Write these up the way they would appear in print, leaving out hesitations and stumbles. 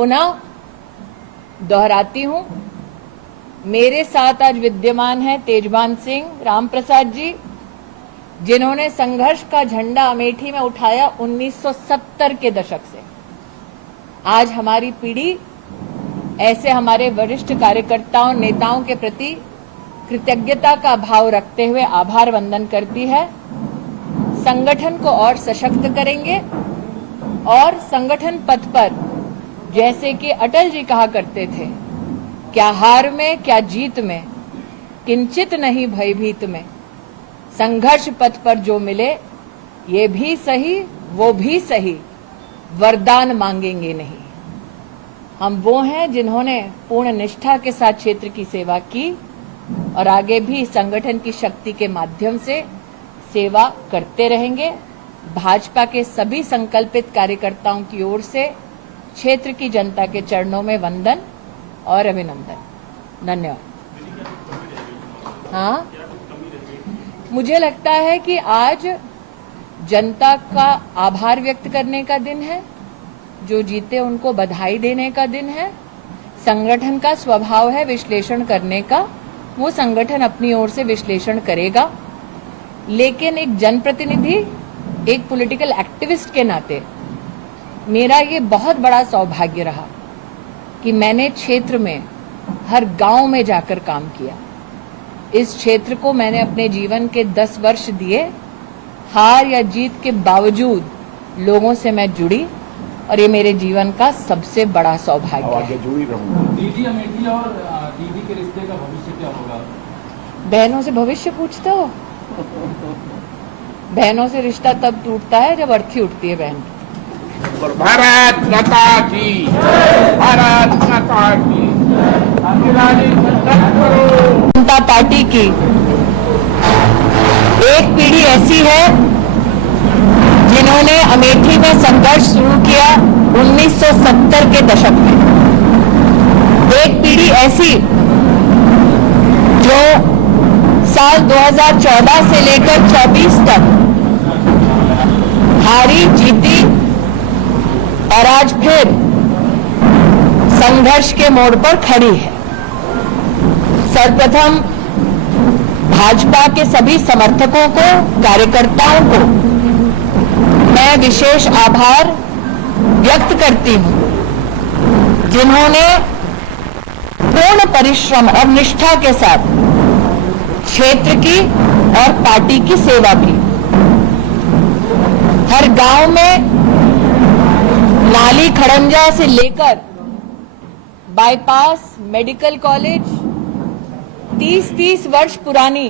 पुनः दोहराती हूं, मेरे साथ आज विद्यमान है तेजभान सिंह रामप्रसाद जी, जिन्होंने संघर्ष का झंडा अमेठी में उठाया 1970 के दशक से। आज हमारी पीढ़ी ऐसे हमारे वरिष्ठ कार्यकर्ताओं नेताओं के प्रति कृतज्ञता का भाव रखते हुए आभार वंदन करती है। संगठन को और सशक्त करेंगे और संगठन पथ पर, जैसे कि अटल जी कहा करते थे, क्या हार में क्या जीत में, किंचित नहीं भयभीत में, संघर्ष पथ पर जो मिले ये भी सही वो भी सही, वरदान मांगेंगे नहीं। हम वो हैं जिन्होंने पूर्ण निष्ठा के साथ क्षेत्र की सेवा की और आगे भी संगठन की शक्ति के माध्यम से सेवा करते रहेंगे। भाजपा के सभी संकल्पित कार्यकर्ताओं की ओर से क्षेत्र की जनता के चरणों में वंदन और अभिनंदन। धन्यवाद। हाँ, मुझे लगता है कि आज जनता का आभार व्यक्त करने का दिन है, जो जीते उनको बधाई देने का दिन है। संगठन का स्वभाव है विश्लेषण करने का, वो संगठन अपनी ओर से विश्लेषण करेगा, लेकिन एक जनप्रतिनिधि, एक पॉलिटिकल एक्टिविस्ट के नाते मेरा ये बहुत बड़ा सौभाग्य रहा कि मैंने क्षेत्र में हर गांव में जाकर काम किया। इस क्षेत्र को मैंने अपने जीवन के 10 वर्ष दिए। हार या जीत के बावजूद लोगों से मैं जुड़ी और ये मेरे जीवन का सबसे बड़ा सौभाग्य है। दीदी अमेठी और दीदी के रिश्ते का भविष्य क्या होगा? बहनों से भविष्य पूछते हो? बहनों से रिश्ता तब टूटता है जब अर्थी उठती है बहन। भारत माता की, भारत माता की। जनता पार्टी की एक पीढ़ी ऐसी है जिन्होंने अमेठी में संघर्ष शुरू किया 1970 के दशक में। एक पीढ़ी ऐसी जो साल 2014 से लेकर 24 तक हारी जीती और आज फिर संघर्ष के मोड़ पर खड़ी है। सर्वप्रथम भाजपा के सभी समर्थकों को, कार्यकर्ताओं को मैं विशेष आभार व्यक्त करती हूं, जिन्होंने पूर्ण परिश्रम और निष्ठा के साथ क्षेत्र की और पार्टी की सेवा की। हर गांव में नाली खड़ंजा से लेकर बाईपास, मेडिकल कॉलेज, 30-30 वर्ष पुरानी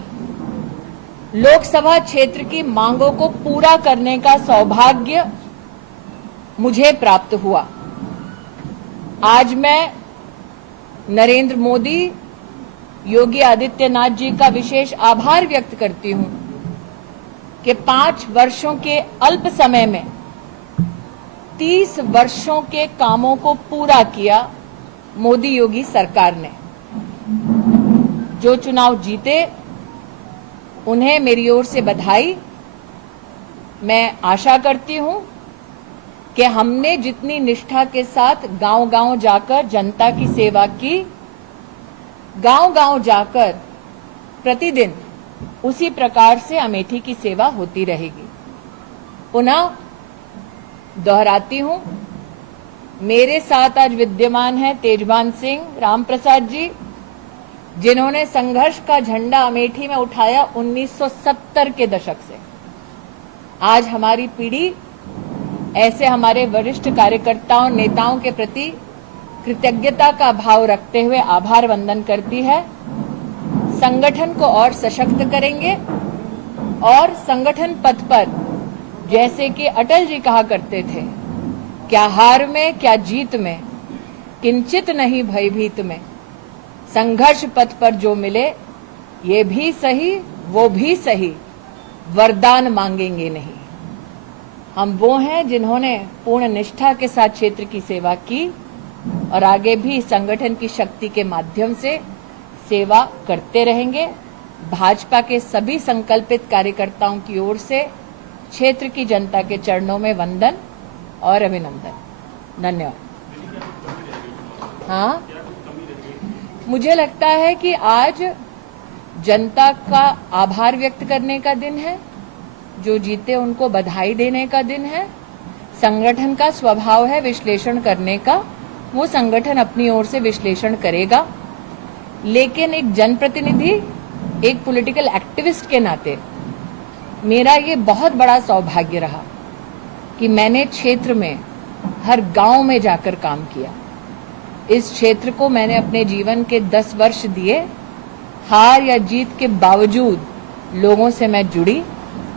लोकसभा क्षेत्र की मांगों को पूरा करने का सौभाग्य मुझे प्राप्त हुआ। आज मैं नरेंद्र मोदी, योगी आदित्यनाथ जी का विशेष आभार व्यक्त करती हूं कि 5 वर्षों के अल्प समय में 30 वर्षों के कामों को पूरा किया मोदी योगी सरकार ने। जो चुनाव जीते उन्हें मेरी ओर से बधाई। मैं आशा करती हूं कि हमने जितनी निष्ठा के साथ गांव-गांव जाकर जनता की सेवा की, गांव-गांव जाकर प्रतिदिन उसी प्रकार से अमेठी की सेवा होती रहेगी। पुनः दोहराती हूं, मेरे साथ आज विद्यमान है तेजभान सिंह रामप्रसाद जी, जिन्होंने संघर्ष का झंडा अमेठी में उठाया 1970 के दशक से। आज हमारी पीढ़ी ऐसे हमारे वरिष्ठ कार्यकर्ताओं नेताओं के प्रति कृतज्ञता का भाव रखते हुए आभार वंदन करती है। संगठन को और सशक्त करेंगे और संगठन पथ पर, जैसे कि अटल जी कहा करते थे, क्या हार में क्या जीत में, किंचित नहीं भयभीत में, संघर्ष पथ पर जो मिले ये भी सही वो भी सही, वरदान मांगेंगे नहीं। हम वो हैं जिन्होंने पूर्ण निष्ठा के साथ क्षेत्र की सेवा की और आगे भी संगठन की शक्ति के माध्यम से सेवा करते रहेंगे। भाजपा के सभी संकल्पित कार्यकर्ताओं की ओर से क्षेत्र की जनता के चरणों में वंदन और अभिनंदन। धन्यवाद। हाँ, मुझे लगता है कि आज जनता का आभार व्यक्त करने का दिन है, जो जीते उनको बधाई देने का दिन है। संगठन का स्वभाव है विश्लेषण करने का, वो संगठन अपनी ओर से विश्लेषण करेगा, लेकिन एक जनप्रतिनिधि, एक पॉलिटिकल एक्टिविस्ट के नाते मेरा ये बहुत बड़ा सौभाग्य रहा कि मैंने क्षेत्र में हर गांव में जाकर काम किया। इस क्षेत्र को मैंने अपने जीवन के 10 वर्ष दिए। हार या जीत के बावजूद लोगों से मैं जुड़ी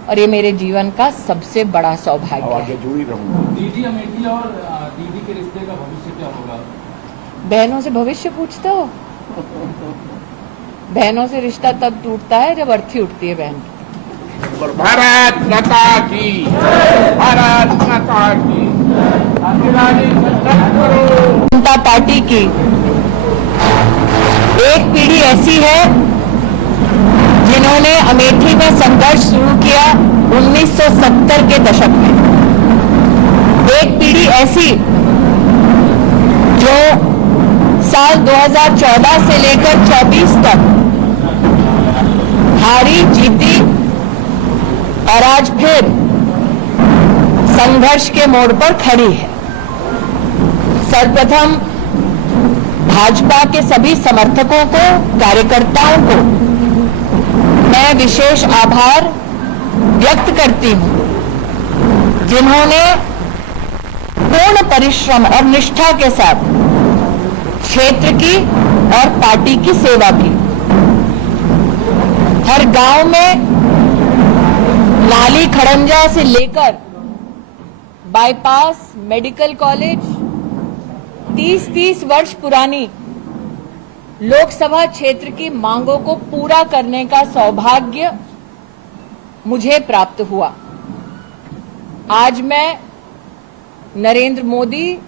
और ये मेरे जीवन का सबसे बड़ा सौभाग्य है। जुड़ी रहूंगी। दीदी अमेठी और दीदी के रिश्ते का भविष्य क्या होगा? बहनों से भविष्य पूछते हो? बहनों से रिश्ता तब टूटता है जब अर्थी उठती है बहन की। भारत माता की, भारत माता की। जनता पार्टी की एक पीढ़ी ऐसी है जिन्होंने अमेठी में संघर्ष शुरू किया 1970 के दशक में। एक पीढ़ी ऐसी जो साल 2014 से लेकर 24 तक हारी जीती और आज फिर संघर्ष के मोड़ पर खड़ी है। सर्वप्रथम भाजपा के सभी समर्थकों को, कार्यकर्ताओं को मैं विशेष आभार व्यक्त करती हूं, जिन्होंने पूर्ण परिश्रम और निष्ठा के साथ क्षेत्र की और पार्टी की सेवा की। हर गांव में नाली खड़ंजा से लेकर बाईपास, मेडिकल कॉलेज, 30-30 वर्ष पुरानी लोकसभा क्षेत्र की मांगों को पूरा करने का सौभाग्य मुझे प्राप्त हुआ। आज मैं नरेंद्र मोदी,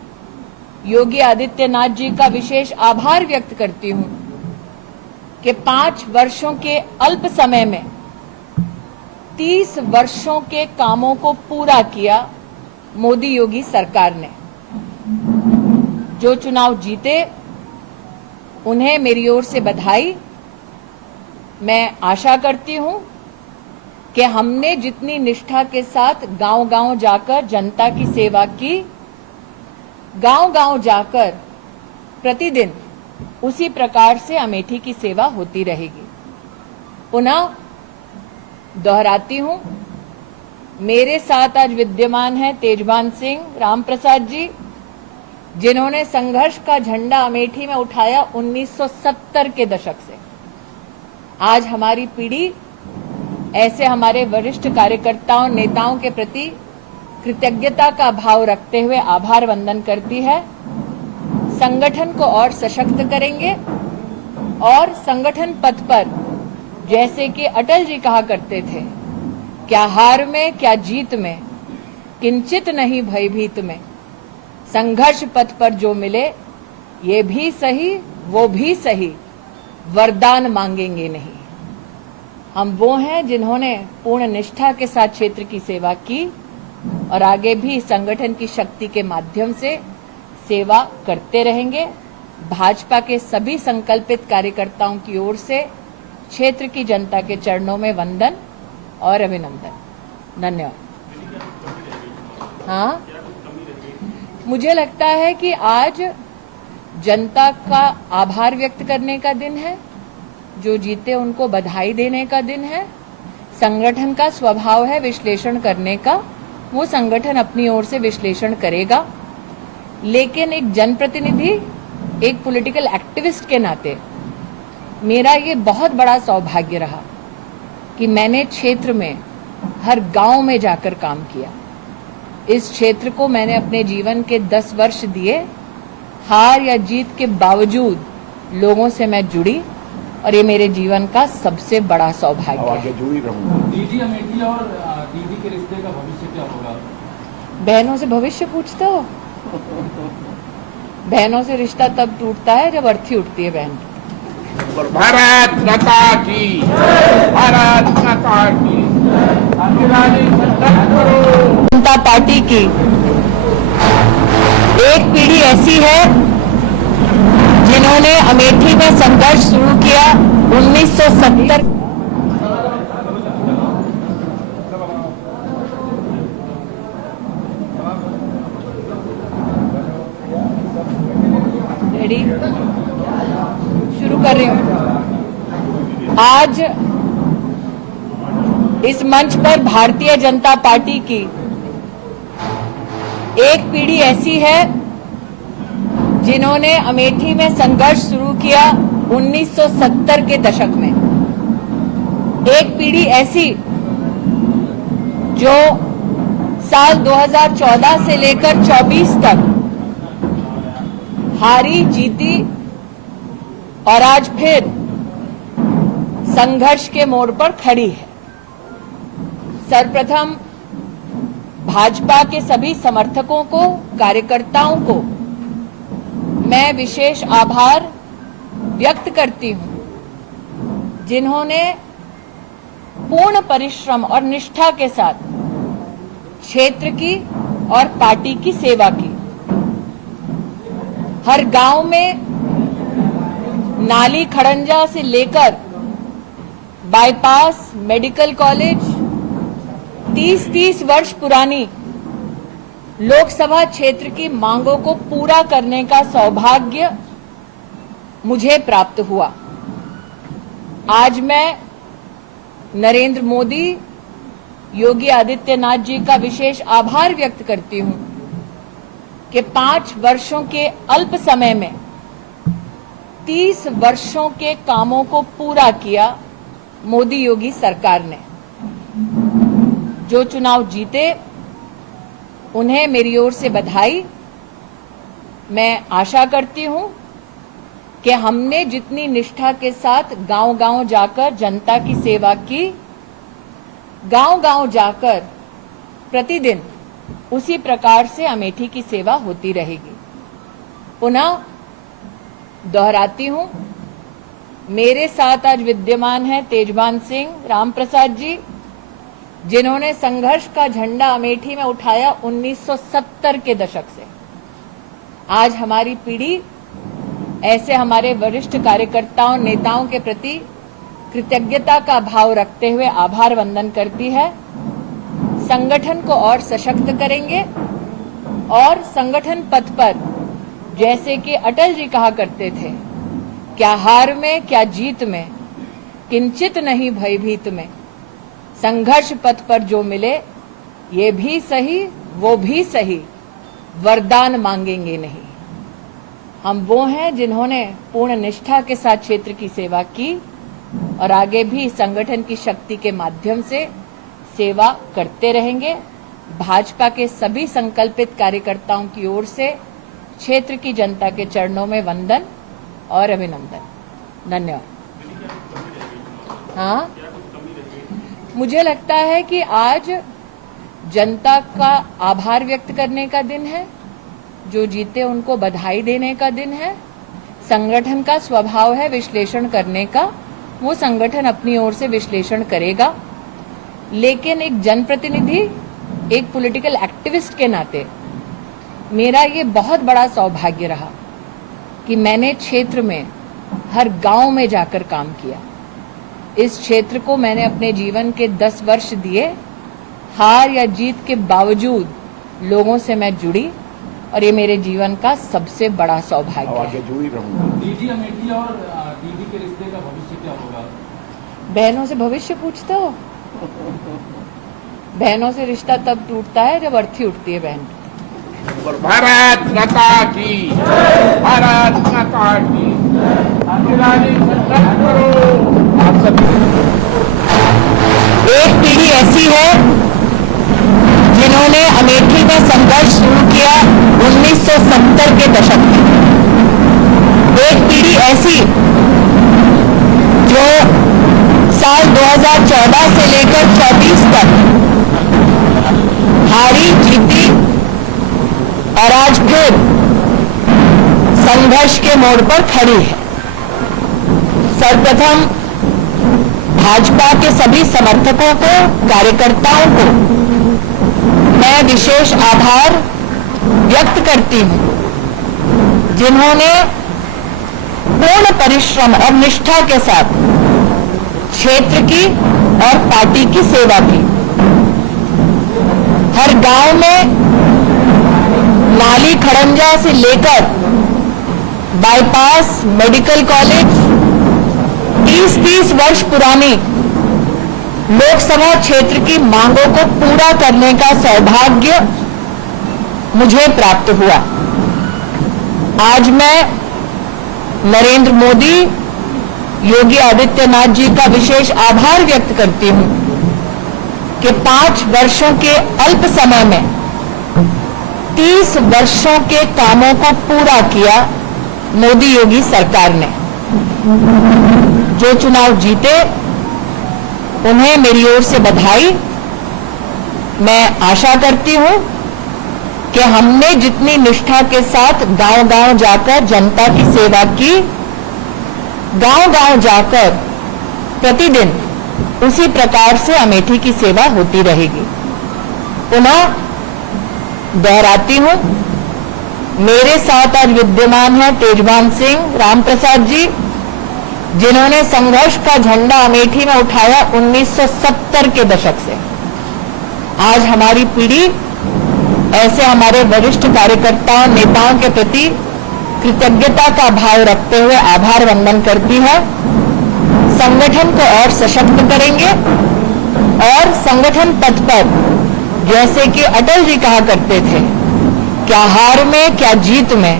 योगी आदित्यनाथ जी का विशेष आभार व्यक्त करती हूं कि 5 वर्षों के अल्प समय में 30 वर्षों के कामों को पूरा किया मोदी योगी सरकार ने। जो चुनाव जीते उन्हें मेरी ओर से बधाई। मैं आशा करती हूं कि हमने जितनी निष्ठा के साथ गांव-गांव जाकर जनता की सेवा की, गांव-गांव जाकर प्रतिदिन उसी प्रकार से अमेठी की सेवा होती रहेगी। पुनः दोहराती हूं, मेरे साथ आज विद्यमान है तेजभान सिंह, रामप्रसाद जी, जिन्होंने संघर्ष का झंडा अमेठी में उठाया 1970 के दशक से। आज हमारी पीढ़ी ऐसे हमारे वरिष्ठ कार्यकर्ताओं, नेताओं के प्रति कृतज्ञता का भाव रखते हुए आभार वंदन करती है। संगठन को और सशक्त करेंगे और संगठन पथ पर, जैसे कि अटल जी कहा करते थे, क्या हार में क्या जीत में, किंचित नहीं भयभीत में। संघर्ष पथ पर जो मिले, ये भी सही वो भी सही, वरदान मांगेंगे नहीं। हम वो हैं जिन्होंने पूर्ण निष्ठा के साथ क्षेत्र की सेवा की और आगे भी संगठन की शक्ति के माध्यम से सेवा करते रहेंगे। भाजपा के सभी संकल्पित कार्यकर्ताओं की ओर से क्षेत्र की जनता के चरणों में वंदन और अभिनंदन। धन्यवाद। हाँ, मुझे लगता है कि आज जनता का आभार व्यक्त करने का दिन है, जो जीते उनको बधाई देने का दिन है। संगठन का स्वभाव है विश्लेषण करने का, वो संगठन अपनी ओर से विश्लेषण करेगा, लेकिन एक जनप्रतिनिधि, एक पॉलिटिकल एक्टिविस्ट के नाते मेरा ये बहुत बड़ा सौभाग्य रहा कि मैंने क्षेत्र में हर गांव में जाकर काम किया। इस क्षेत्र को मैंने अपने जीवन के 10 वर्ष दिए। हार या जीत के बावजूद लोगों से मैं जुड़ी और ये मेरे जीवन का सबसे बड़ा सौभाग्य है। जुड़ी रहूंगी। दीदी अमेठी और दीदी के रिश्ते का भविष्य क्या होगा? बहनों से भविष्य पूछते हो? बहनों से रिश्ता तब टूटता है जब अर्थी उठती है बहन की। भारत माता की, भारत माता की। जनता पार्टी की एक पीढ़ी ऐसी है अमेठी में संघर्ष शुरू किया 1970। रेडी, शुरू कर रही हूं। आज इस मंच पर भारतीय जनता पार्टी की एक पीढ़ी ऐसी है जिन्होंने अमेठी में संघर्ष शुरू किया 1970 के दशक में। एक पीढ़ी ऐसी जो साल 2014 से लेकर 24 तक हारी जीती और आज फिर संघर्ष के मोड़ पर खड़ी है। सर्वप्रथम भाजपा के सभी समर्थकों को, कार्यकर्ताओं को मैं विशेष आभार व्यक्त करती हूं, जिन्होंने पूर्ण परिश्रम और निष्ठा के साथ क्षेत्र की और पार्टी की सेवा की। हर गांव में नाली खड़ंजा से लेकर बाईपास, मेडिकल कॉलेज, 30-30 वर्ष पुरानी लोकसभा क्षेत्र की मांगों को पूरा करने का सौभाग्य मुझे प्राप्त हुआ। आज मैं नरेंद्र मोदी, योगी आदित्यनाथ जी का विशेष आभार व्यक्त करती हूं कि 5 वर्षों के अल्प समय में 30 वर्षों के कामों को पूरा किया मोदी योगी सरकार ने। जो चुनाव जीते उन्हें मेरी ओर से बधाई। मैं आशा करती हूं कि हमने जितनी निष्ठा के साथ गांव-गांव जाकर जनता की सेवा की, गांव-गांव जाकर प्रतिदिन उसी प्रकार से अमेठी की सेवा होती रहेगी। पुनः दोहराती हूं, मेरे साथ आज विद्यमान हैं तेजभान सिंह, रामप्रसाद जी, जिन्होंने संघर्ष का झंडा अमेठी में उठाया 1970 के दशक से। आज हमारी पीढ़ी ऐसे हमारे वरिष्ठ कार्यकर्ताओं, नेताओं के प्रति कृतज्ञता का भाव रखते हुए आभार वंदन करती है। संगठन को और सशक्त करेंगे और संगठन पथ पर, जैसे कि अटल जी कहा करते थे, क्या हार में क्या जीत में, किंचित नहीं भयभीत में, संघर्ष पथ पर जो मिले ये भी सही वो भी सही, वरदान मांगेंगे नहीं। हम वो हैं जिन्होंने पूर्ण निष्ठा के साथ क्षेत्र की सेवा की और आगे भी संगठन की शक्ति के माध्यम से सेवा करते रहेंगे। भाजपा के सभी संकल्पित कार्यकर्ताओं की ओर से क्षेत्र की जनता के चरणों में वंदन और अभिनंदन। धन्यवाद। हाँ, मुझे लगता है कि आज जनता का आभार व्यक्त करने का दिन है, जो जीते उनको बधाई देने का दिन है। संगठन का स्वभाव है विश्लेषण करने का, वो संगठन अपनी ओर से विश्लेषण करेगा, लेकिन एक जनप्रतिनिधि, एक पॉलिटिकल एक्टिविस्ट के नाते मेरा ये बहुत बड़ा सौभाग्य रहा कि मैंने क्षेत्र में हर गांव में जाकर काम किया। इस क्षेत्र को मैंने अपने जीवन के 10 वर्ष दिए। हार या जीत के बावजूद लोगों से मैं जुड़ी और ये मेरे जीवन का सबसे बड़ा सौभाग्य है। दीदी अमेठी और दीदी के रिश्ते का भविष्य क्या होगा? बहनों से भविष्य पूछते हो? बहनों से रिश्ता तब टूटता है जब अर्थी उठती है बहन। भारत माता की, भारत माता की। आप सब एक पीढ़ी ऐसी है जिन्होंने अमेठी में संघर्ष शुरू किया 1970 के दशक में। एक पीढ़ी ऐसी जो साल 2014 से लेकर 24 तक हारी जीती और आज फिर संघर्ष के मोड़ पर खड़ी है। सर्वप्रथम भाजपा के सभी समर्थकों को, कार्यकर्ताओं को मैं विशेष आभार व्यक्त करती हूं, जिन्होंने पूर्ण परिश्रम और निष्ठा के साथ क्षेत्र की और पार्टी की सेवा की। हर गांव में नाली खड़ंजा से लेकर बाईपास, मेडिकल कॉलेज, 30-30 वर्ष पुरानी लोकसभा क्षेत्र की मांगों को पूरा करने का सौभाग्य मुझे प्राप्त हुआ। आज मैं नरेंद्र मोदी, योगी आदित्यनाथ जी का विशेष आभार व्यक्त करती हूं कि 5 वर्षों के अल्प समय में 30 वर्षों के कामों को पूरा किया मोदी योगी सरकार ने। जो चुनाव जीते उन्हें मेरी ओर से बधाई। मैं आशा करती हूं कि हमने जितनी निष्ठा के साथ गांव-गांव जाकर जनता की सेवा की, गांव-गांव जाकर प्रतिदिन उसी प्रकार से अमेठी की सेवा होती रहेगी। पुनः दोहराती हूं, मेरे साथ आज विद्यमान है तेजवान सिंह रामप्रसाद जी, जिन्होंने संघर्ष का झंडा अमेठी में उठाया 1970 के दशक से। आज हमारी पीढ़ी ऐसे हमारे वरिष्ठ कार्यकर्ताओं, नेताओं के प्रति कृतज्ञता का भाव रखते हुए आभार वंदन करती है। संगठन को और सशक्त करेंगे और संगठन पथ पर, जैसे कि अटल जी कहा करते थे, क्या हार में क्या जीत में,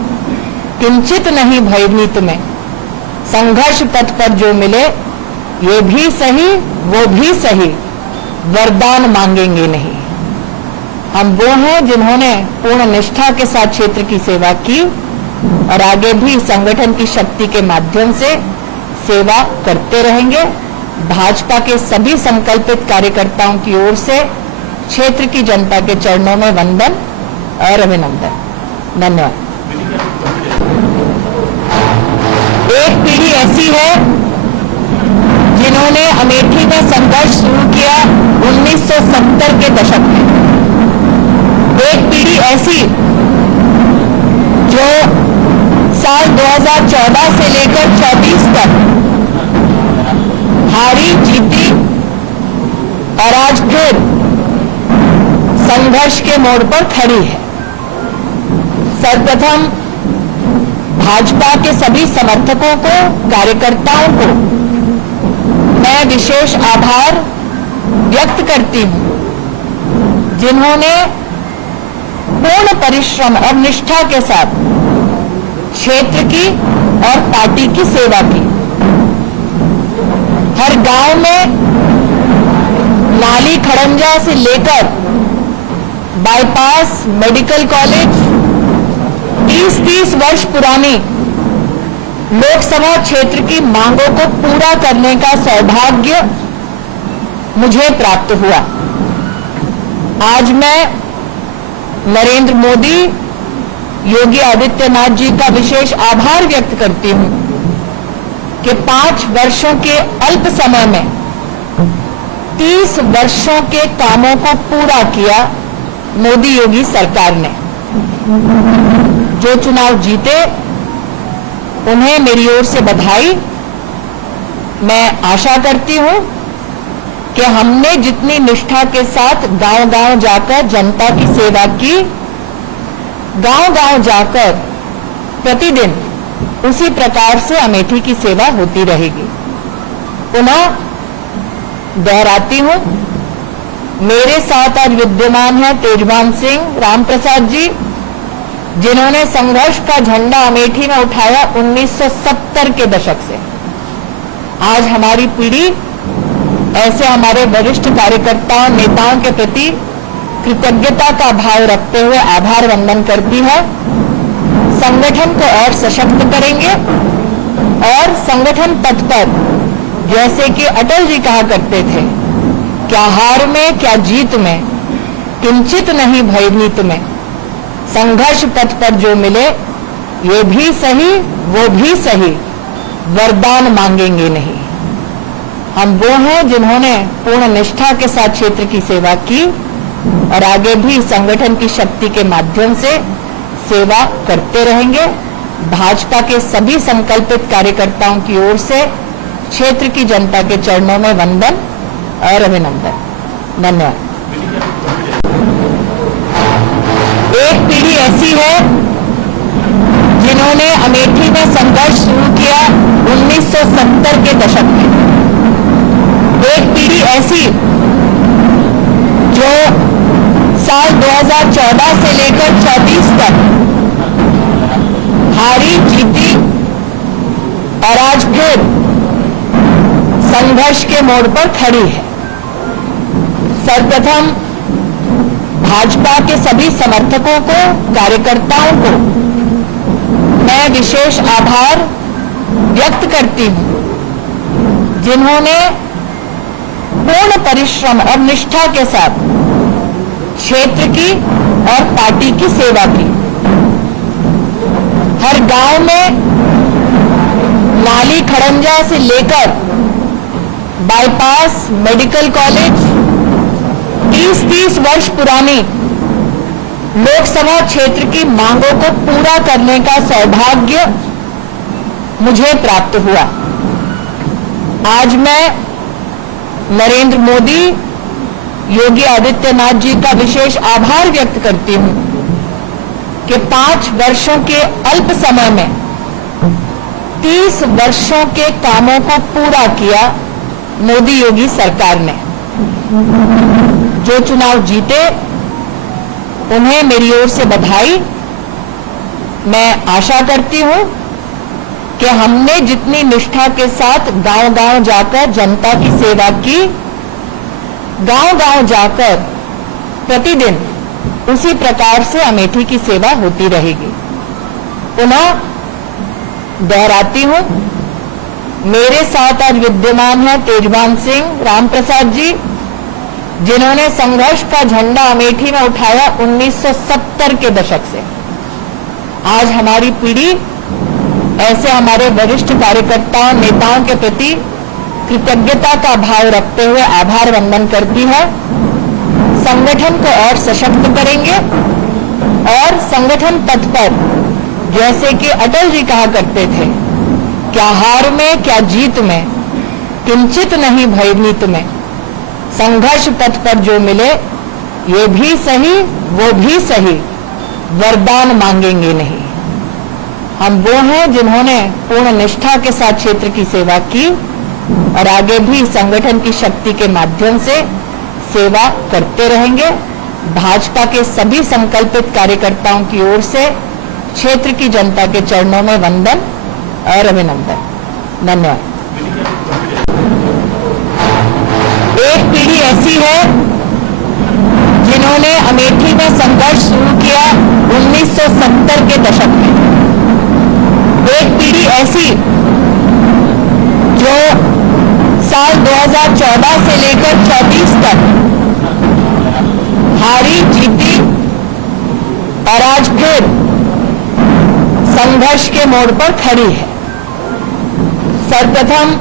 किंचित नहीं भयभीत में, संघर्ष पथ पर जो मिले ये भी सही वो भी सही, वरदान मांगेंगे नहीं। हम वो हैं जिन्होंने पूर्ण निष्ठा के साथ क्षेत्र की सेवा की और आगे भी संगठन की शक्ति के माध्यम से सेवा करते रहेंगे। भाजपा के सभी संकल्पित कार्यकर्ताओं की ओर से क्षेत्र की जनता के चरणों में वंदन और अभिनंदन। धन्यवाद। एक पीढ़ी ऐसी है जिन्होंने अमेठी में संघर्ष शुरू किया 1970 के दशक में। एक पीढ़ी ऐसी जो साल 2014 से लेकर 24 तक हारी जीती और आज फिर संघर्ष के मोड़ पर खड़ी है। सर्वप्रथम भाजपा के सभी समर्थकों को, कार्यकर्ताओं को मैं विशेष आभार व्यक्त करती हूं, जिन्होंने पूर्ण परिश्रम और निष्ठा के साथ क्षेत्र की और पार्टी की सेवा की। हर गांव में नाली खड़ंजा से लेकर बाईपास, मेडिकल कॉलेज, 30-30 वर्ष पुरानी लोकसभा क्षेत्र की मांगों को पूरा करने का सौभाग्य मुझे प्राप्त हुआ। आज मैं नरेंद्र मोदी, योगी आदित्यनाथ जी का विशेष आभार व्यक्त करती हूं कि 5 वर्षों के अल्प समय में 30 वर्षों के कामों को पूरा किया मोदी योगी सरकार ने। जो चुनाव जीते उन्हें मेरी ओर से बधाई। मैं आशा करती हूं कि हमने जितनी निष्ठा के साथ गांव-गांव जाकर जनता की सेवा की, गांव-गांव जाकर प्रतिदिन उसी प्रकार से अमेठी की सेवा होती रहेगी। पुनः दोहराती हूं, मेरे साथ आज विद्यमान है तेजवान सिंह रामप्रसाद जी, जिन्होंने संघर्ष का झंडा अमेठी में उठाया 1970 के दशक से। आज हमारी पीढ़ी ऐसे हमारे वरिष्ठ कार्यकर्ताओं, नेताओं के प्रति कृतज्ञता का भाव रखते हुए आभार वंदन करती है। संगठन को और सशक्त करेंगे और संगठन पथ पर, जैसे कि अटल जी कहा करते थे, क्या हार में क्या जीत में, किंचित नहीं भयभीत में, संघर्ष पथ पर जो मिले ये भी सही वो भी सही, वरदान मांगेंगे नहीं। हम वो हैं जिन्होंने पूर्ण निष्ठा के साथ क्षेत्र की सेवा की और आगे भी संगठन की शक्ति के माध्यम से सेवा करते रहेंगे। भाजपा के सभी संकल्पित कार्यकर्ताओं की ओर से क्षेत्र की जनता के चरणों में वंदन और अभिनंदन। धन्यवाद। एक पीढ़ी ऐसी है जिन्होंने अमेठी में संघर्ष शुरू किया 1970 के दशक में। एक पीढ़ी ऐसी जो साल 2014 से लेकर 24 तक हारी जीती और आज फिर संघर्ष के मोड़ पर खड़ी है। सर्वप्रथम भाजपा के सभी समर्थकों को, कार्यकर्ताओं को मैं विशेष आभार व्यक्त करती हूं, जिन्होंने पूर्ण परिश्रम और निष्ठा के साथ क्षेत्र की और पार्टी की सेवा की। हर गांव में नाली खड़ंजा से लेकर बाईपास, मेडिकल कॉलेज 30-30 वर्ष पुरानी लोकसभा क्षेत्र की मांगों को पूरा करने का सौभाग्य मुझे प्राप्त हुआ। आज मैं नरेंद्र मोदी, योगी आदित्यनाथ जी का विशेष आभार व्यक्त करती हूं कि 5 वर्षों के अल्प समय में 30 वर्षों के कामों को पूरा किया मोदी योगी सरकार ने। जो चुनाव जीते उन्हें मेरी ओर से बधाई। मैं आशा करती हूं कि हमने जितनी निष्ठा के साथ गांव-गांव जाकर जनता की सेवा की, गांव-गांव जाकर प्रतिदिन उसी प्रकार से अमेठी की सेवा होती रहेगी। पुनः दोहराती हूं, मेरे साथ आज विद्यमान है तेजभान सिंह, रामप्रसाद जी, जिन्होंने संघर्ष का झंडा अमेठी में उठाया 1970 के दशक से। आज हमारी पीढ़ी ऐसे हमारे वरिष्ठ कार्यकर्ताओं, नेताओं के प्रति कृतज्ञता का भाव रखते हुए आभार वंदन करती है। संगठन को और सशक्त करेंगे और संगठन पथ पर, जैसे कि अटल जी कहा करते थे, क्या हार में क्या जीत में, किंचित नहीं भयभीत में, संघर्ष पथ पर जो मिले ये भी सही वो भी सही, वरदान मांगेंगे नहीं। हम वो हैं जिन्होंने पूर्ण निष्ठा के साथ क्षेत्र की सेवा की और आगे भी संगठन की शक्ति के माध्यम से सेवा करते रहेंगे। भाजपा के सभी संकल्पित कार्यकर्ताओं की ओर से क्षेत्र की जनता के चरणों में वंदन और अभिनंदन। धन्यवाद। एक पीढ़ी ऐसी है जिन्होंने अमेठी में संघर्ष शुरू किया 1970 के दशक में। एक पीढ़ी ऐसी जो साल 2014 से लेकर 24 तक हारी जीती और आज फिर संघर्ष के मोड़ पर खड़ी है। सर्वप्रथम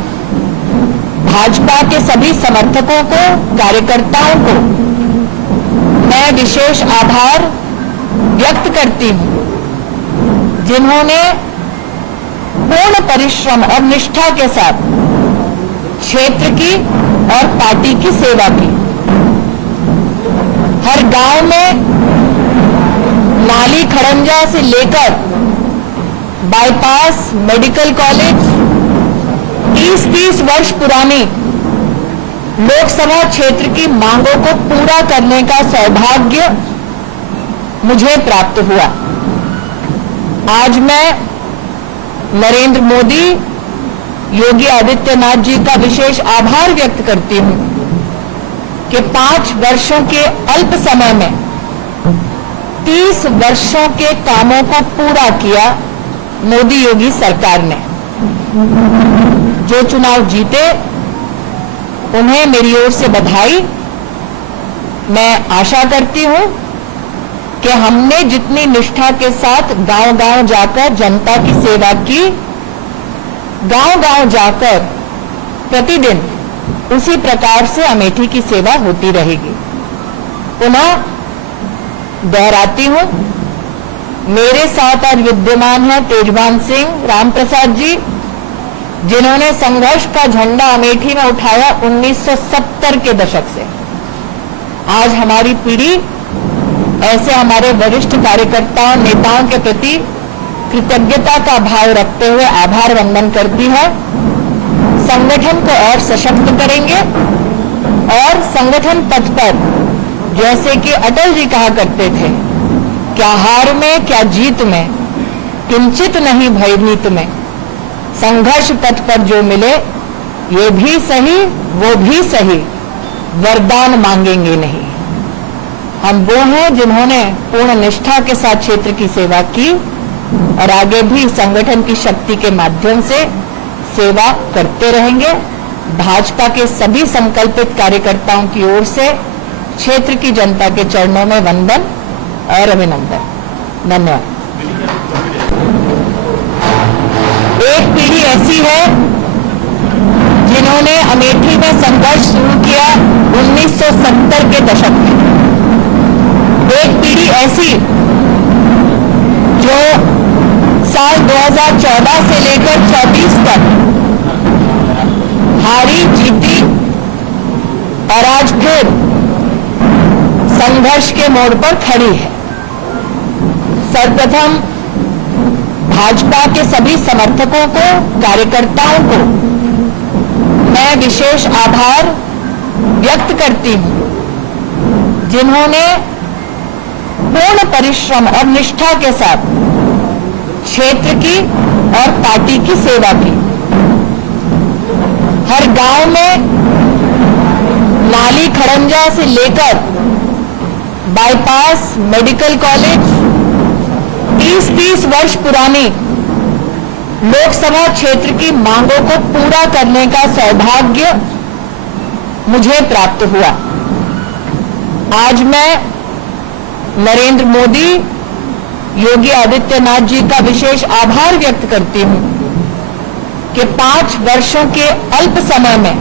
भाजपा के सभी समर्थकों को, कार्यकर्ताओं को मैं विशेष आभार व्यक्त करती हूं, जिन्होंने पूर्ण परिश्रम और निष्ठा के साथ क्षेत्र की और पार्टी की सेवा की। हर गांव में नाली खड़ंजा से लेकर बाईपास, मेडिकल कॉलेज 30-30 वर्ष पुरानी लोकसभा क्षेत्र की मांगों को पूरा करने का सौभाग्य मुझे प्राप्त हुआ। आज मैं नरेंद्र मोदी, योगी आदित्यनाथ जी का विशेष आभार व्यक्त करती हूं कि 5 वर्षों के अल्प समय में 30 वर्षों के कामों को पूरा किया मोदी योगी सरकार ने। जो चुनाव जीते उन्हें मेरी ओर से बधाई। मैं आशा करती हूं कि हमने जितनी निष्ठा के साथ गांव-गांव जाकर जनता की सेवा की, गांव-गांव जाकर प्रतिदिन उसी प्रकार से अमेठी की सेवा होती रहेगी। पुनः दोहराती हूं, मेरे साथ आज विद्यमान हैं तेजभान सिंह रामप्रसाद जी, जिन्होंने संघर्ष का झंडा अमेठी में उठाया 1970 के दशक से। आज हमारी पीढ़ी ऐसे हमारे वरिष्ठ कार्यकर्ताओं नेताओं के प्रति कृतज्ञता का भाव रखते हुए आभार वंदन करती है। संगठन को और सशक्त करेंगे और संगठन पथ पर, जैसे कि अटल जी कहा करते थे, क्या हार में क्या जीत में, किंचित नहीं भयभीत में, संघर्ष पथ पर जो मिले ये भी सही वो भी सही, वरदान मांगेंगे नहीं। हम वो हैं जिन्होंने पूर्ण निष्ठा के साथ क्षेत्र की सेवा की और आगे भी संगठन की शक्ति के माध्यम से सेवा करते रहेंगे। भाजपा के सभी संकल्पित कार्यकर्ताओं की ओर से क्षेत्र की जनता के चरणों में वंदन और अभिनंदन। धन्यवाद। एक पीढ़ी ऐसी है जिन्होंने अमेठी में संघर्ष शुरू किया 1970 के दशक में। एक पीढ़ी ऐसी जो साल 2014 से लेकर 24 तक हारी जीती और आज फिर संघर्ष के मोड़ पर खड़ी है। सर्वप्रथम भाजपा के सभी समर्थकों को, कार्यकर्ताओं को मैं विशेष आभार व्यक्त करती हूं, जिन्होंने पूर्ण परिश्रम और निष्ठा के साथ क्षेत्र की और पार्टी की सेवा की। हर गांव में नाली खड़ंजा से लेकर बाईपास, मेडिकल कॉलेज, 30-30 वर्ष पुरानी लोकसभा क्षेत्र की मांगों को पूरा करने का सौभाग्य मुझे प्राप्त हुआ। आज मैं नरेंद्र मोदी, योगी आदित्यनाथ जी का विशेष आभार व्यक्त करती हूं कि 5 वर्षों के अल्प समय में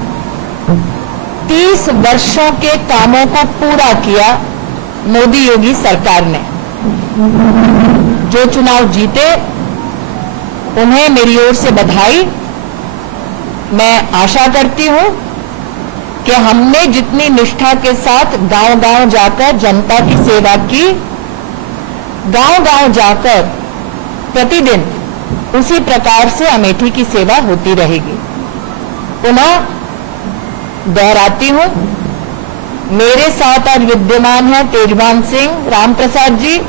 30 वर्षों के कामों को पूरा किया मोदी योगी सरकार ने। जो चुनाव जीते उन्हें मेरी ओर से बधाई। मैं आशा करती हूं कि हमने जितनी निष्ठा के साथ गांव-गांव जाकर जनता की सेवा की, गांव-गांव जाकर प्रतिदिन उसी प्रकार से अमेठी की सेवा होती रहेगी। पुनः दोहराती हूं, मेरे साथ आज विद्यमान हैं तेजभान सिंह रामप्रसाद जी,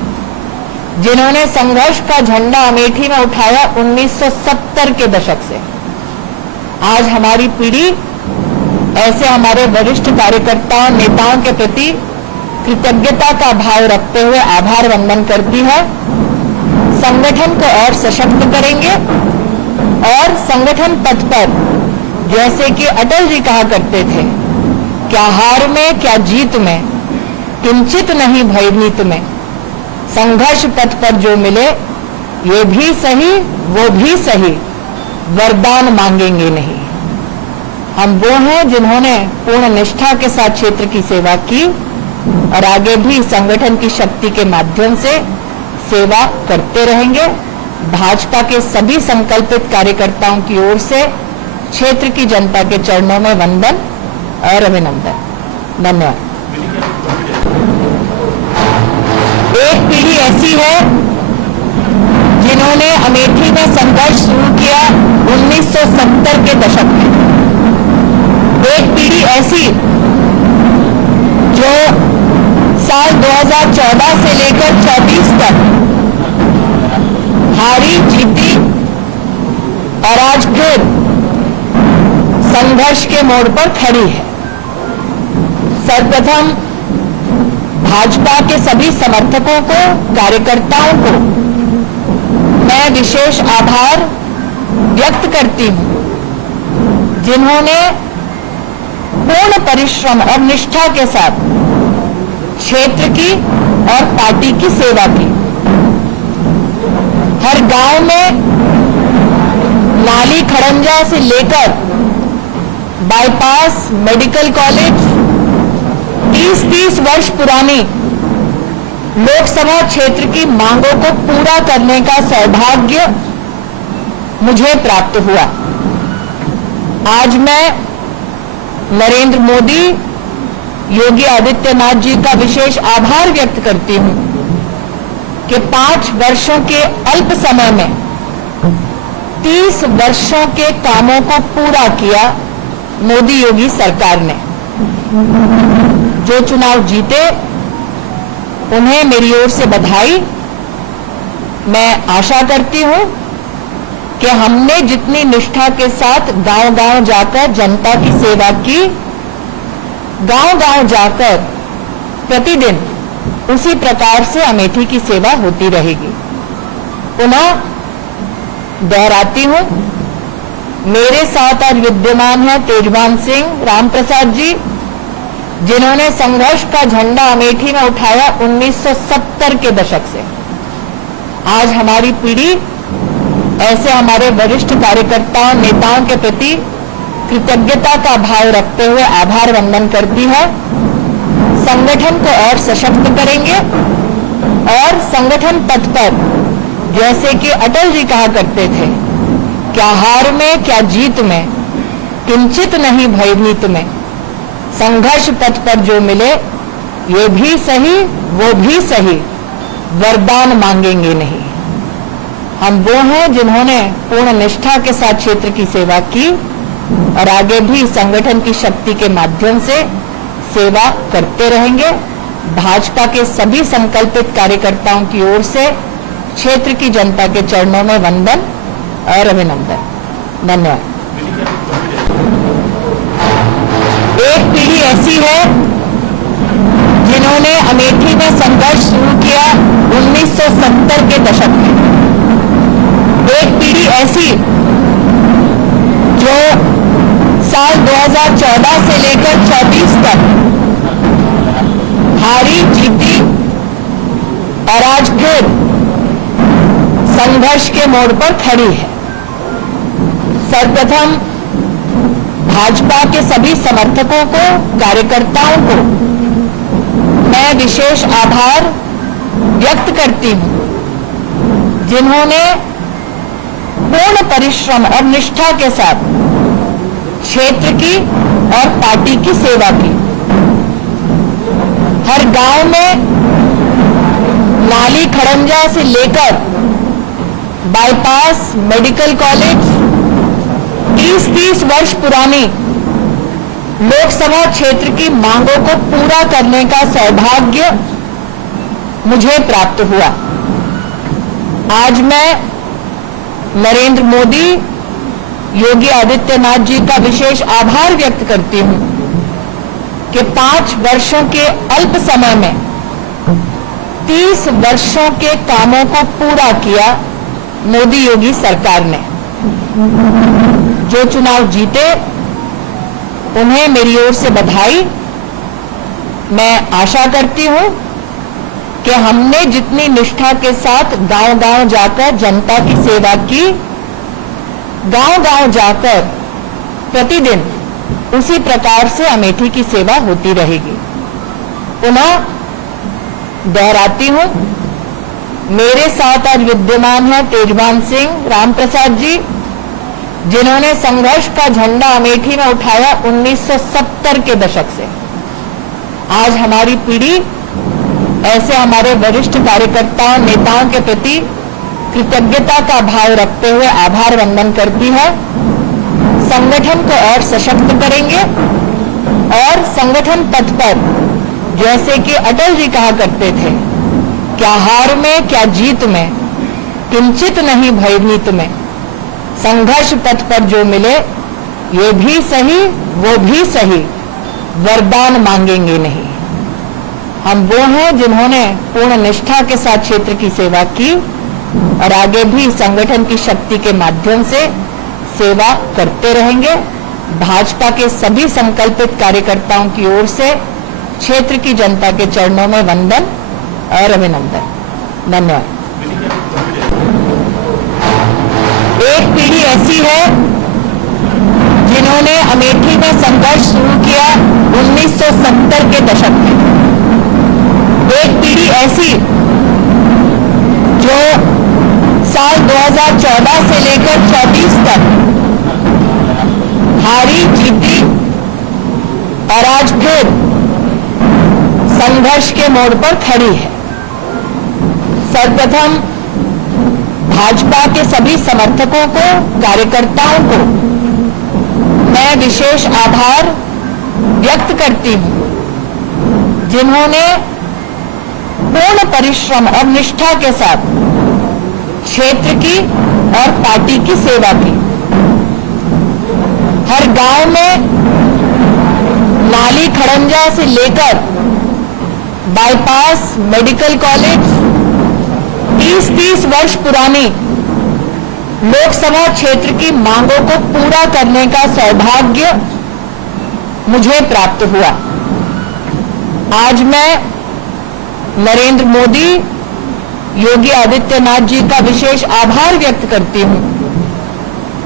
जिन्होंने संघर्ष का झंडा अमेठी में उठाया 1970 के दशक से। आज हमारी पीढ़ी ऐसे हमारे वरिष्ठ कार्यकर्ताओं नेताओं के प्रति कृतज्ञता का भाव रखते हुए आभार वंदन करती है। संगठन को और सशक्त करेंगे और संगठन पथ पर, जैसे कि अटल जी कहा करते थे, क्या हार में क्या जीत में, किंचित नहीं भयभीत में, संघर्ष पथ पर जो मिले ये भी सही वो भी सही, वरदान मांगेंगे नहीं। हम वो हैं जिन्होंने पूर्ण निष्ठा के साथ क्षेत्र की सेवा की और आगे भी संगठन की शक्ति के माध्यम से सेवा करते रहेंगे। भाजपा के सभी संकल्पित कार्यकर्ताओं की ओर से क्षेत्र की जनता के चरणों में वंदन और अभिनंदन। धन्यवाद। एक पीढ़ी ऐसी है जिन्होंने अमेठी में संघर्ष शुरू किया 1970 के दशक में। एक पीढ़ी ऐसी जो साल 2014 से लेकर 24 तक हारी जीती और आज फिर संघर्ष के मोड़ पर खड़ी है। सर्वप्रथम भाजपा के सभी समर्थकों को, कार्यकर्ताओं को मैं विशेष आभार व्यक्त करती हूं, जिन्होंने पूर्ण परिश्रम और निष्ठा के साथ क्षेत्र की और पार्टी की सेवा की। हर गांव में नाली खड़ंजा से लेकर बाईपास, मेडिकल कॉलेज, 30-30 वर्ष पुरानी लोकसभा क्षेत्र की मांगों को पूरा करने का सौभाग्य मुझे प्राप्त हुआ। आज मैं नरेंद्र मोदी, योगी आदित्यनाथ जी का विशेष आभार व्यक्त करती हूं कि 5 वर्षों के अल्प समय में 30 वर्षों के कामों को पूरा किया मोदी योगी सरकार ने। जो चुनाव जीते उन्हें मेरी ओर से बधाई। मैं आशा करती हूं कि हमने जितनी निष्ठा के साथ गांव-गांव जाकर जनता की सेवा की, गांव-गांव जाकर प्रतिदिन उसी प्रकार से अमेठी की सेवा होती रहेगी। पुनः दोहराती हूं, मेरे साथ आज विद्यमान है तेजवान सिंह रामप्रसाद जी, जिन्होंने संघर्ष का झंडा अमेठी में उठाया 1970 के दशक से। आज हमारी पीढ़ी ऐसे हमारे वरिष्ठ कार्यकर्ताओं, नेताओं के प्रति कृतज्ञता का भाव रखते हुए आभार वंदन करती है। संगठन को और सशक्त करेंगे और संगठन पथ पर, जैसे कि अटल जी कहा करते थे, क्या हार में क्या जीत में, किंचित नहीं भयभीत में, संघर्ष पथ पर जो मिले ये भी सही वो भी सही, वरदान मांगेंगे नहीं। हम वो हैं जिन्होंने पूर्ण निष्ठा के साथ क्षेत्र की सेवा की और आगे भी संगठन की शक्ति के माध्यम से सेवा करते रहेंगे। भाजपा के सभी संकल्पित कार्यकर्ताओं की ओर से क्षेत्र की जनता के चरणों में वंदन और अभिनंदन। धन्यवाद। एक पीढ़ी ऐसी है जिन्होंने अमेठी में संघर्ष शुरू किया 1970 के दशक में। एक पीढ़ी ऐसी जो साल 2014 से लेकर 24 तक हारी जीती और आज फिर संघर्ष के मोड़ पर खड़ी है। सर्वप्रथम भाजपा के सभी समर्थकों को, कार्यकर्ताओं को मैं विशेष आभार व्यक्त करती हूं, जिन्होंने पूर्ण परिश्रम और निष्ठा के साथ क्षेत्र की और पार्टी की सेवा की। हर गांव में नाली खड़ंजा से लेकर बाईपास, मेडिकल कॉलेज, 30-30 वर्ष पुरानी लोकसभा क्षेत्र की मांगों को पूरा करने का सौभाग्य मुझे प्राप्त हुआ। आज मैं नरेंद्र मोदी, योगी आदित्यनाथ जी का विशेष आभार व्यक्त करती हूं कि 5 वर्षों के अल्प समय में 30 वर्षों के कामों को पूरा किया मोदी योगी सरकार ने। जो चुनाव जीते उन्हें मेरी ओर से बधाई। मैं आशा करती हूं कि हमने जितनी निष्ठा के साथ गांव-गांव जाकर जनता की सेवा की, गांव-गांव जाकर प्रतिदिन उसी प्रकार से अमेठी की सेवा होती रहेगी। पुनः दोहराती हूं, मेरे साथ आज विद्यमान है तेजवान सिंह रामप्रसाद जी, जिन्होंने संघर्ष का झंडा अमेठी में उठाया 1970 के दशक से। आज हमारी पीढ़ी ऐसे हमारे वरिष्ठ कार्यकर्ताओं, नेताओं के प्रति कृतज्ञता का भाव रखते हुए आभार वंदन करती है। संगठन को और सशक्त करेंगे और संगठन पथ पर, जैसे कि अटल जी कहा करते थे, क्या हार में क्या जीत में, किंचित नहीं भयभीत में, संघर्ष पथ पर जो मिले ये भी सही वो भी सही, वरदान मांगेंगे नहीं। हम वो हैं जिन्होंने पूर्ण निष्ठा के साथ क्षेत्र की सेवा की और आगे भी संगठन की शक्ति के माध्यम से सेवा करते रहेंगे। भाजपा के सभी संकल्पित कार्यकर्ताओं की ओर से क्षेत्र की जनता के चरणों में वंदन और अभिनंदन। धन्यवाद। एक पीढ़ी ऐसी है जिन्होंने अमेठी में संघर्ष शुरू किया 1970 के दशक में। एक पीढ़ी ऐसी जो साल 2014 से लेकर 24 तक हारी जीती और आज फिर संघर्ष के मोड़ पर खड़ी है। सर्वप्रथम भाजपा के सभी समर्थकों को, कार्यकर्ताओं को मैं विशेष आभार व्यक्त करती हूं, जिन्होंने पूर्ण परिश्रम और निष्ठा के साथ क्षेत्र की और पार्टी की सेवा की। हर गांव में नाली खड़ंजा से लेकर बाईपास, मेडिकल कॉलेज 30-30 वर्ष पुरानी लोकसभा क्षेत्र की मांगों को पूरा करने का सौभाग्य मुझे प्राप्त हुआ। आज मैं नरेंद्र मोदी, योगी आदित्यनाथ जी का विशेष आभार व्यक्त करती हूं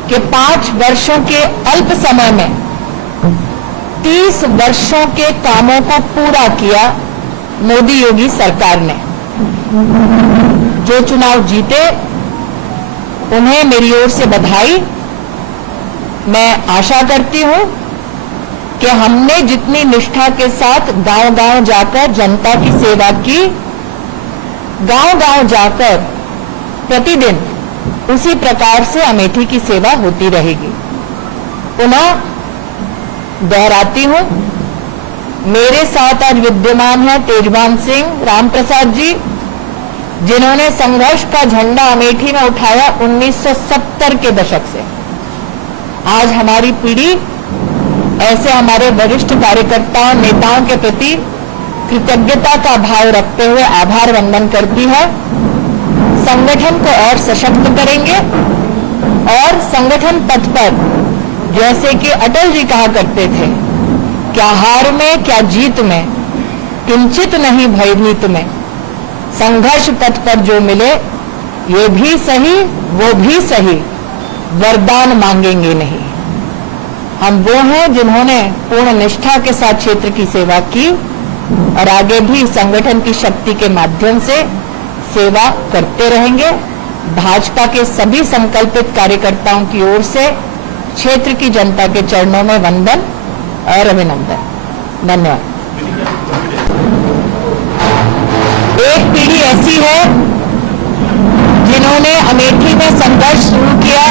कि 5 वर्षों के अल्प समय में 30 वर्षों के कामों को पूरा किया मोदी योगी सरकार ने। जो चुनाव जीते उन्हें मेरी ओर से बधाई। मैं आशा करती हूं कि हमने जितनी निष्ठा के साथ गांव-गांव जाकर जनता की सेवा की, गांव-गांव जाकर प्रतिदिन उसी प्रकार से अमेठी की सेवा होती रहेगी। पुनः दोहराती हूं, मेरे साथ आज विद्यमान है तेजवान सिंह रामप्रसाद जी, जिन्होंने संघर्ष का झंडा अमेठी में उठाया 1970 के दशक से। आज हमारी पीढ़ी ऐसे हमारे वरिष्ठ कार्यकर्ताओं, नेताओं के प्रति कृतज्ञता का भाव रखते हुए आभार वंदन करती है। संगठन को और सशक्त करेंगे और संगठन पथ पर, जैसे कि अटल जी कहा करते थे, क्या हार में क्या जीत में, किंचित नहीं भयभीत में, संघर्ष पथ पर जो मिले ये भी सही वो भी सही, वरदान मांगेंगे नहीं। हम वो हैं जिन्होंने पूर्ण निष्ठा के साथ क्षेत्र की सेवा की और आगे भी संगठन की शक्ति के माध्यम से सेवा करते रहेंगे। भाजपा के सभी संकल्पित कार्यकर्ताओं की ओर से क्षेत्र की जनता के चरणों में वंदन और अभिनंदन। धन्यवाद। एक पीढ़ी ऐसी है जिन्होंने अमेठी में संघर्ष शुरू किया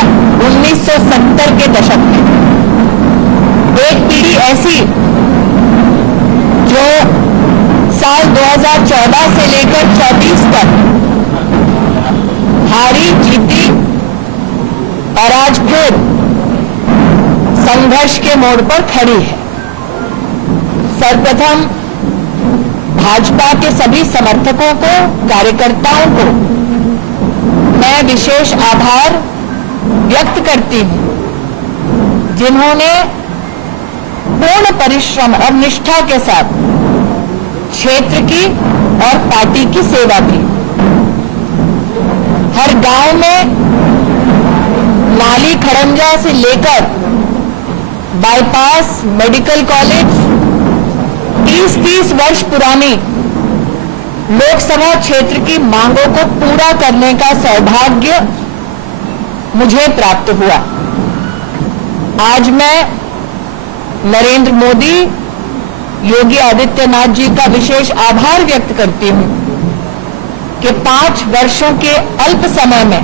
1970 के दशक में। एक पीढ़ी ऐसी जो साल 2014 से लेकर 24 तक हारी जीती और आज फिर संघर्ष के मोड़ पर खड़ी है। सर्वप्रथम भाजपा के सभी समर्थकों को, कार्यकर्ताओं को मैं विशेष आभार व्यक्त करती हूं, जिन्होंने पूर्ण परिश्रम और निष्ठा के साथ क्षेत्र की और पार्टी की सेवा की। हर गांव में नाली खड़ंजा से लेकर बाईपास, मेडिकल कॉलेज 30-30 वर्ष पुरानी लोकसभा क्षेत्र की मांगों को पूरा करने का सौभाग्य मुझे प्राप्त हुआ। आज मैं नरेंद्र मोदी, योगी आदित्यनाथ जी का विशेष आभार व्यक्त करती हूं कि 5 वर्षों के अल्प समय में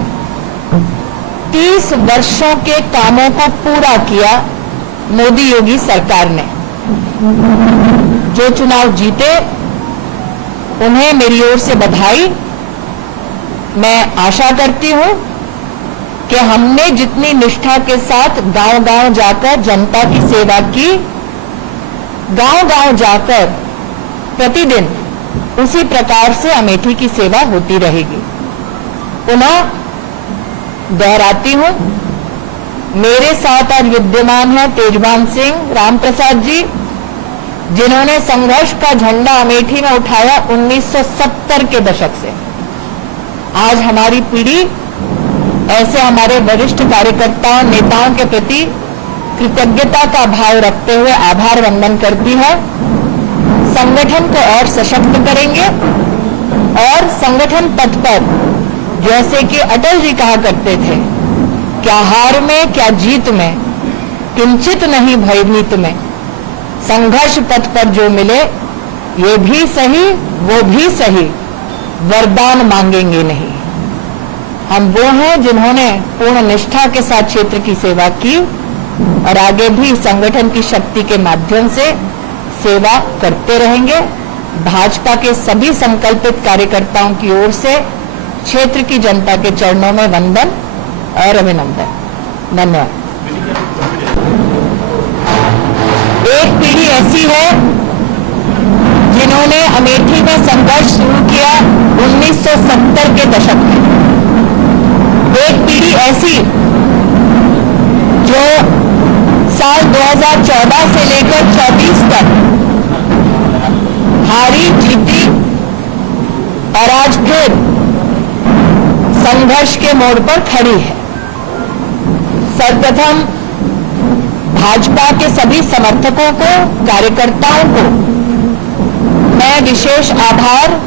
30 वर्षों के कामों को पूरा किया मोदी योगी सरकार ने। जो चुनाव जीते उन्हें मेरी ओर से बधाई। मैं आशा करती हूं कि हमने जितनी निष्ठा के साथ गांव-गांव जाकर जनता की सेवा की, गांव-गांव जाकर प्रतिदिन उसी प्रकार से अमेठी की सेवा होती रहेगी। पुनः दोहराती हूं, मेरे साथ आज विद्यमान है तेजवान सिंह रामप्रसाद जी, जिन्होंने संघर्ष का झंडा अमेठी में उठाया 1970 के दशक से। आज हमारी पीढ़ी ऐसे हमारे वरिष्ठ कार्यकर्ताओं, नेताओं के प्रति कृतज्ञता का भाव रखते हुए आभार वंदन करती है। संगठन को और सशक्त करेंगे और संगठन पथ पर, जैसे कि अटल जी कहा करते थे, क्या हार में क्या जीत में, किंचित नहीं भयभीत में, संघर्ष पथ पर जो मिले ये भी सही वो भी सही, वरदान मांगेंगे नहीं। हम वो हैं जिन्होंने पूर्ण निष्ठा के साथ क्षेत्र की सेवा की और आगे भी संगठन की शक्ति के माध्यम से सेवा करते रहेंगे। भाजपा के सभी संकल्पित कार्यकर्ताओं की ओर से क्षेत्र की जनता के चरणों में वंदन और अभिनंदन। धन्यवाद। एक पीढ़ी ऐसी है जिन्होंने अमेठी में संघर्ष शुरू किया 1970 के दशक में। एक पीढ़ी ऐसी जो साल 2014 से लेकर 24 तक हारी जीती और आज फिर संघर्ष के मोड़ पर खड़ी है। सर्वप्रथम भाजपा के सभी समर्थकों को, कार्यकर्ताओं को मैं विशेष आभार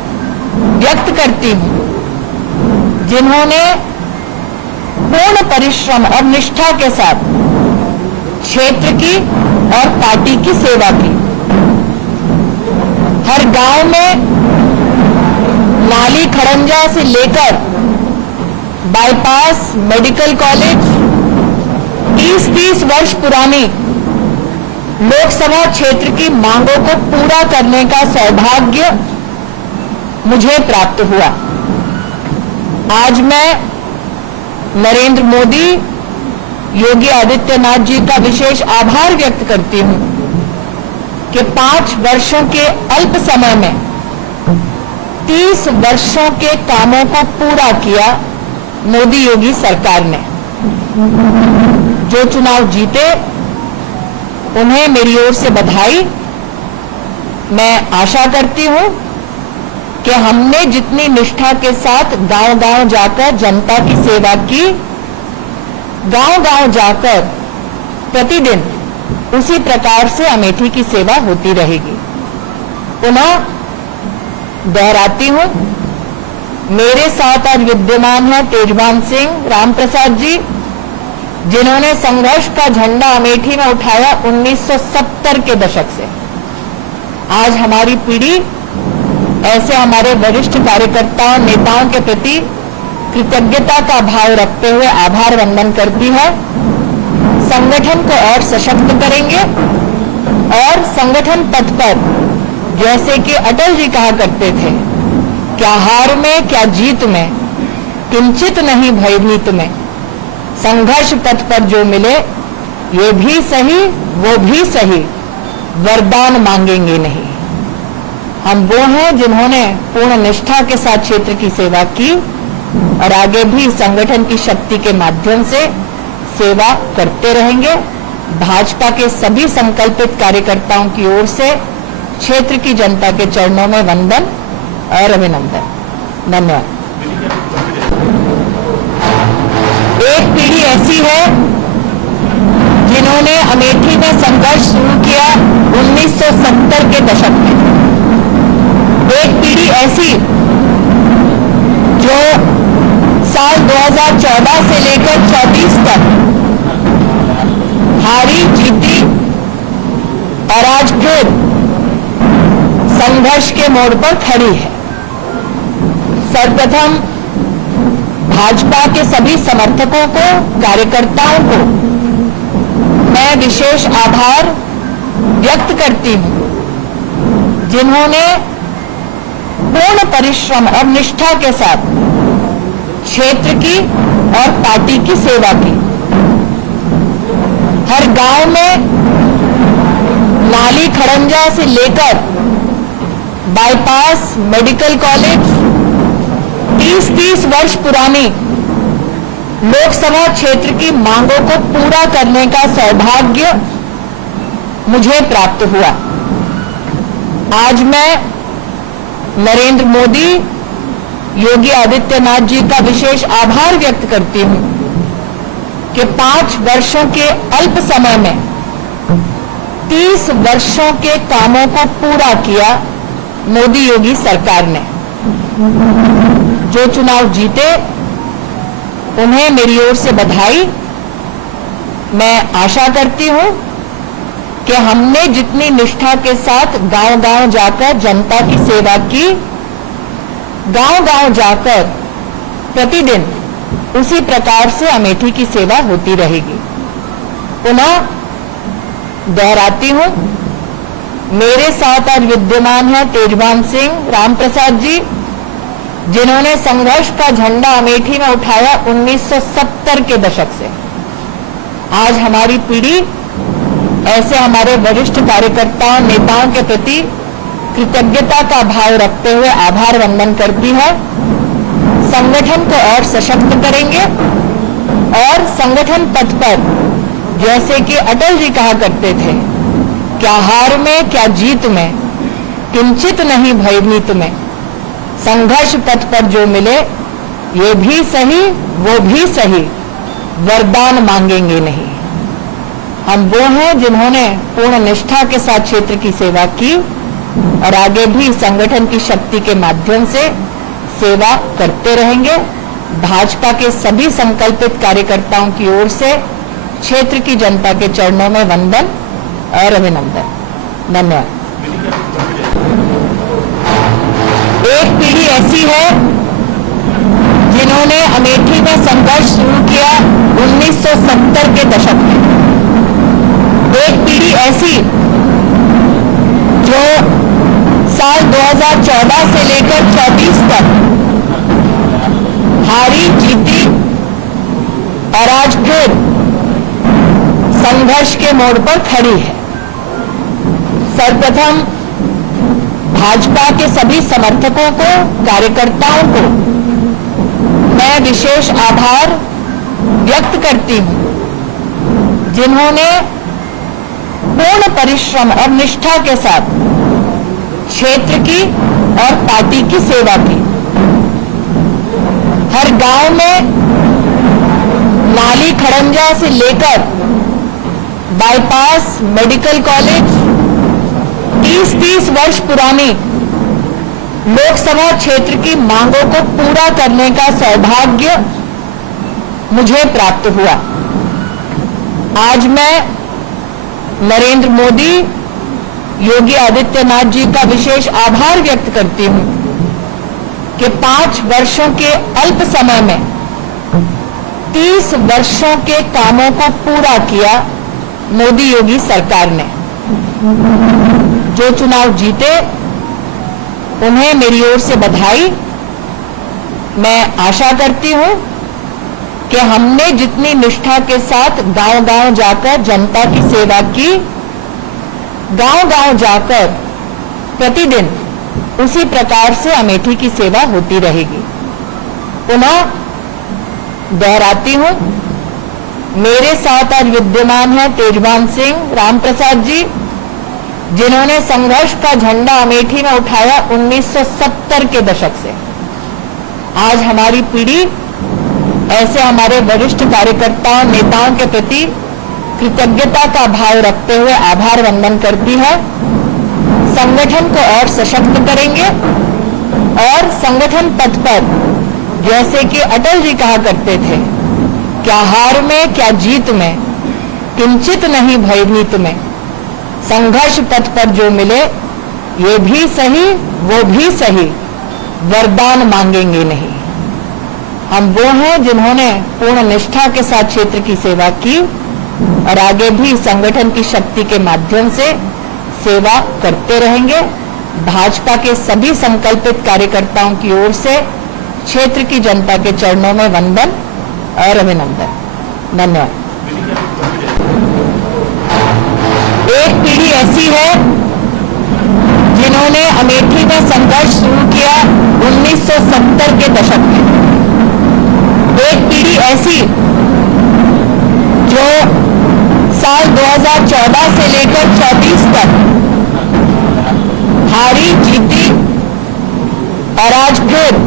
व्यक्त करती हूं, जिन्होंने पूर्ण परिश्रम और निष्ठा के साथ क्षेत्र की और पार्टी की सेवा की। हर गांव में नाली खड़ंजा से लेकर बाईपास, मेडिकल कॉलेज, 30-30 वर्ष पुरानी लोकसभा क्षेत्र की मांगों को पूरा करने का सौभाग्य मुझे प्राप्त हुआ। आज मैं नरेंद्र मोदी, योगी आदित्यनाथ जी का विशेष आभार व्यक्त करती हूं कि 5 वर्षों के अल्प समय में 30 वर्षों के कामों को पूरा किया मोदी योगी सरकार ने। जो चुनाव जीते उन्हें मेरी ओर से बधाई। मैं आशा करती हूं कि हमने जितनी निष्ठा के साथ गांव-गांव जाकर जनता की सेवा की, गांव-गांव जाकर प्रतिदिन उसी प्रकार से अमेठी की सेवा होती रहेगी। पुनः दोहराती हूं, मेरे साथ आज विद्यमान है तेजभान सिंह रामप्रसाद जी, जिन्होंने संघर्ष का झंडा अमेठी में उठाया 1970 के दशक से। आज हमारी पीढ़ी ऐसे हमारे वरिष्ठ कार्यकर्ताओं, नेताओं के प्रति कृतज्ञता का भाव रखते हुए आभार वंदन करती है। संगठन को और सशक्त करेंगे और संगठन पथ पर, जैसे कि अटल जी कहा करते थे, क्या हार में क्या जीत में, किंचित नहीं भयभीत में, संघर्ष पथ पर जो मिले ये भी सही वो भी सही, वरदान मांगेंगे नहीं। हम वो हैं जिन्होंने पूर्ण निष्ठा के साथ क्षेत्र की सेवा की और आगे भी संगठन की शक्ति के माध्यम से सेवा करते रहेंगे। भाजपा के सभी संकल्पित कार्यकर्ताओं की ओर से क्षेत्र की जनता के चरणों में वंदन और अभिनंदन। धन्यवाद। एक पीढ़ी ऐसी है जिन्होंने अमेठी में संघर्ष शुरू किया 1970 के दशक में। एक पीढ़ी ऐसी जो साल 2014 से लेकर 24 तक हारी जीती और आज फिर संघर्ष के मोड़ पर खड़ी है। सर्वप्रथम भाजपा के सभी समर्थकों को, कार्यकर्ताओं को मैं विशेष आभार व्यक्त करती हूं, जिन्होंने पूर्ण परिश्रम और निष्ठा के साथ क्षेत्र की और पार्टी की सेवा की। हर गांव में नाली खड़ंजा से लेकर बाईपास, मेडिकल कॉलेज, 30-30 वर्ष पुरानी लोकसभा क्षेत्र की मांगों को पूरा करने का सौभाग्य मुझे प्राप्त हुआ। आज मैं नरेंद्र मोदी, योगी आदित्यनाथ जी का विशेष आभार व्यक्त करती हूं कि 5 वर्षों के अल्प समय में 30 वर्षों के कामों को पूरा किया मोदी योगी सरकार ने। जो चुनाव जीते उन्हें मेरी ओर से बधाई। मैं आशा करती हूं कि हमने जितनी निष्ठा के साथ गांव-गांव जाकर जनता की सेवा की, गांव-गांव जाकर प्रतिदिन उसी प्रकार से अमेठी की सेवा होती रहेगी। पुनः दोहराती हूं, मेरे साथ आज विद्यमान है तेजवान सिंह रामप्रसाद जी, जिन्होंने संघर्ष का झंडा अमेठी में उठाया 1970 के दशक से। आज हमारी पीढ़ी ऐसे हमारे वरिष्ठ कार्यकर्ताओं नेताओं के प्रति कृतज्ञता का भाव रखते हुए आभार वंदन करती है। संगठन को और सशक्त करेंगे और संगठन पथ पर, जैसे कि अटल जी कहा करते थे, क्या हार में क्या जीत में, किंचित नहीं भयभीत में, संघर्ष पथ पर जो मिले ये भी सही वो भी सही, वरदान मांगेंगे नहीं। हम वो हैं जिन्होंने पूर्ण निष्ठा के साथ क्षेत्र की सेवा की और आगे भी संगठन की शक्ति के माध्यम से सेवा करते रहेंगे। भाजपा के सभी संकल्पित कार्यकर्ताओं की ओर से क्षेत्र की जनता के चरणों में वंदन और अभिनंदन। धन्यवाद। एक पीढ़ी ऐसी है जिन्होंने अमेठी में संघर्ष शुरू किया 1970 के दशक में। एक पीढ़ी ऐसी जो साल 2014 से लेकर 24 तक हारी जीती और आज फिर संघर्ष के मोड़ पर खड़ी है। सर्वप्रथम भाजपा के सभी समर्थकों को, कार्यकर्ताओं को मैं विशेष आभार व्यक्त करती हूं, जिन्होंने पूर्ण परिश्रम और निष्ठा के साथ क्षेत्र की और पार्टी की सेवा की। हर गांव में नाली खड़ंजा से लेकर बाईपास, मेडिकल कॉलेज, 30-30 वर्ष पुरानी लोकसभा क्षेत्र की मांगों को पूरा करने का सौभाग्य मुझे प्राप्त हुआ। आज मैं नरेंद्र मोदी, योगी आदित्यनाथ जी का विशेष आभार व्यक्त करती हूं कि 5 वर्षों के अल्प समय में 30 वर्षों के कामों को पूरा किया मोदी योगी सरकार ने। जो चुनाव जीते उन्हें मेरी ओर से बधाई। मैं आशा करती हूं कि हमने जितनी निष्ठा के साथ गांव-गांव जाकर जनता की सेवा की, गांव-गांव जाकर प्रतिदिन उसी प्रकार से अमेठी की सेवा होती रहेगी। पुनः दोहराती हूं, मेरे साथ आज विद्यमान है तेजवान सिंह रामप्रसाद जी, जिन्होंने संघर्ष का झंडा अमेठी में उठाया 1970 के दशक से। आज हमारी पीढ़ी ऐसे हमारे वरिष्ठ कार्यकर्ताओं नेताओं के प्रति कृतज्ञता का भाव रखते हुए आभार वंदन करती है। संगठन को और सशक्त करेंगे और संगठन पथ पर, जैसे कि अटल जी कहा करते थे, क्या हार में क्या जीत में, किंचित नहीं भयभीत में, संघर्ष पथ पर जो मिले ये भी सही वो भी सही, वरदान मांगेंगे नहीं। हम वो हैं जिन्होंने पूर्ण निष्ठा के साथ क्षेत्र की सेवा की और आगे भी संगठन की शक्ति के माध्यम से सेवा करते रहेंगे। भाजपा के सभी संकल्पित कार्यकर्ताओं की ओर से क्षेत्र की जनता के चरणों में वंदन और अभिनंदन। धन्यवाद। एक पीढ़ी ऐसी है जिन्होंने अमेठी में संघर्ष शुरू किया 1970 के दशक में। एक पीढ़ी ऐसी जो साल 2014 से लेकर 24 तक हारी जीती और आज फिर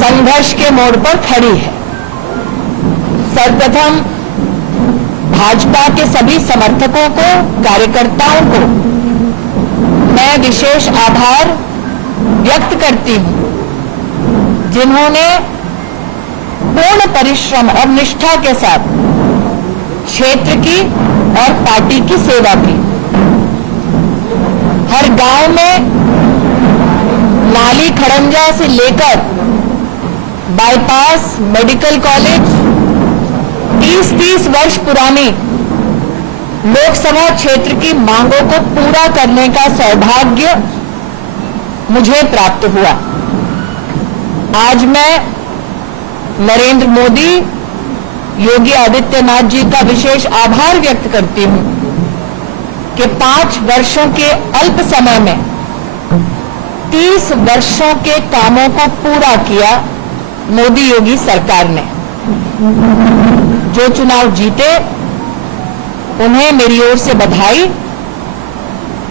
संघर्ष के मोड़ पर खड़ी है। सर्वप्रथम भाजपा के सभी समर्थकों को, कार्यकर्ताओं को मैं विशेष आभार व्यक्त करती हूं, जिन्होंने पूर्ण परिश्रम और निष्ठा के साथ क्षेत्र की और पार्टी की सेवा की। हर गांव में नाली खड़ंजा से लेकर बाईपास, मेडिकल कॉलेज, 30-30 वर्ष पुरानी लोकसभा क्षेत्र की मांगों को पूरा करने का सौभाग्य मुझे प्राप्त हुआ। आज मैं नरेंद्र मोदी, योगी आदित्यनाथ जी का विशेष आभार व्यक्त करती हूं कि 5 वर्षों के अल्प समय में 30 वर्षों के कामों को पूरा किया मोदी योगी सरकार ने। जो चुनाव जीते उन्हें मेरी ओर से बधाई।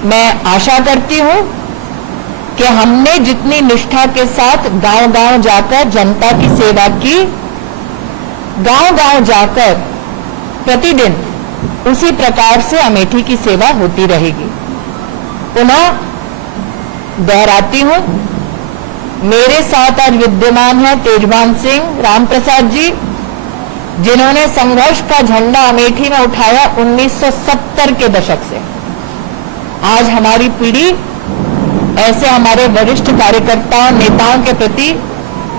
मैं आशा करती हूं कि हमने जितनी निष्ठा के साथ गांव-गांव जाकर जनता की सेवा की, गांव-गांव जाकर प्रतिदिन उसी प्रकार से अमेठी की सेवा होती रहेगी। पुनः दोहराती हूं, मेरे साथ आज विद्यमान है तेजवान सिंह रामप्रसाद जी, जिन्होंने संघर्ष का झंडा अमेठी में उठाया 1970 के दशक से। आज हमारी पीढ़ी ऐसे हमारे वरिष्ठ कार्यकर्ताओं, नेताओं के प्रति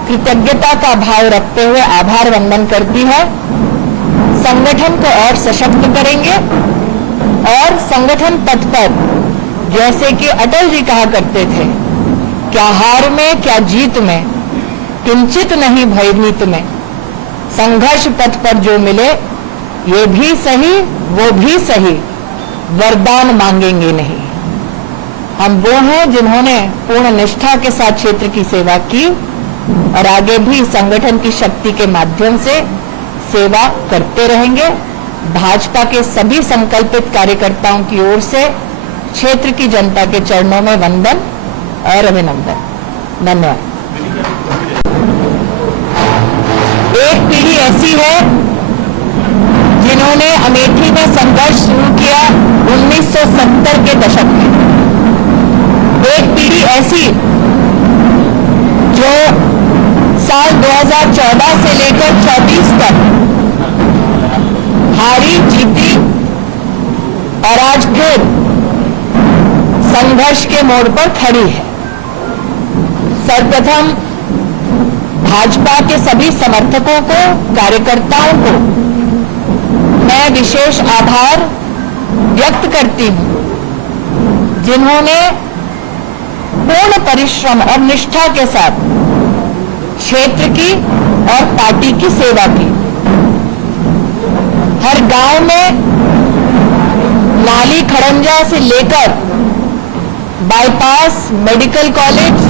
कृतज्ञता का भाव रखते हुए आभार वंदन करती है। संगठन को और सशक्त करेंगे और संगठन पथ पर, जैसे कि अटल जी कहा करते थे, क्या हार में क्या जीत में, किंचित नहीं भयभीत में, संघर्ष पथ पर जो मिले ये भी सही वो भी सही, वरदान मांगेंगे नहीं। हम वो हैं जिन्होंने पूर्ण निष्ठा के साथ क्षेत्र की सेवा की और आगे भी संगठन की शक्ति के माध्यम से सेवा करते रहेंगे। भाजपा के सभी संकल्पित कार्यकर्ताओं की ओर से क्षेत्र की जनता के चरणों में वंदन और अभिनंदन। धन्यवाद। एक पीढ़ी ऐसी है जिन्होंने अमेठी में संघर्ष शुरू किया 1970 के दशक में। एक पीढ़ी ऐसी जो साल 2014 से लेकर 24 तक हारी जीती और आज फिर संघर्ष के मोड़ पर खड़ी है। सर्वप्रथम भाजपा के सभी समर्थकों को, कार्यकर्ताओं को मैं विशेष आभार व्यक्त करती हूं, जिन्होंने पूर्ण परिश्रम और निष्ठा के साथ क्षेत्र की और पार्टी की सेवा की। हर गांव में नाली खड़ंजा से लेकर बाईपास, मेडिकल कॉलेज,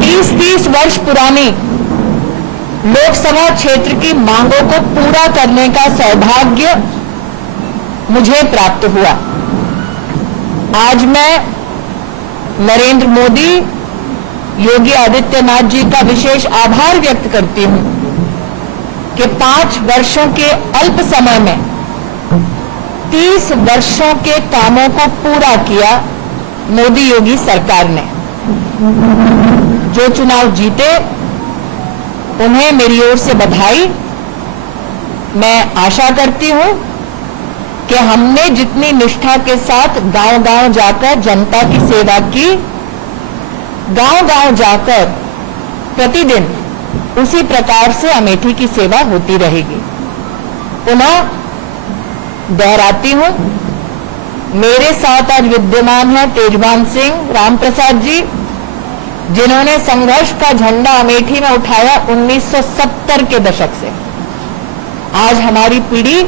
30-30 वर्ष पुरानी लोकसभा क्षेत्र की मांगों को पूरा करने का सौभाग्य मुझे प्राप्त हुआ। आज मैं नरेंद्र मोदी, योगी आदित्यनाथ जी का विशेष आभार व्यक्त करती हूं कि 5 वर्षों के अल्प समय में 30 वर्षों के कामों को पूरा किया मोदी योगी सरकार ने। जो चुनाव जीते उन्हें मेरी ओर से बधाई। मैं आशा करती हूं कि हमने जितनी निष्ठा के साथ गांव-गांव जाकर जनता की सेवा की, गांव-गांव जाकर प्रतिदिन उसी प्रकार से अमेठी की सेवा होती रहेगी। पुनः दोहराती हूं, मेरे साथ आज विद्यमान है तेजवान सिंह रामप्रसाद जी, जिन्होंने संघर्ष का झंडा अमेठी में उठाया 1970 के दशक से। आज हमारी पीढ़ी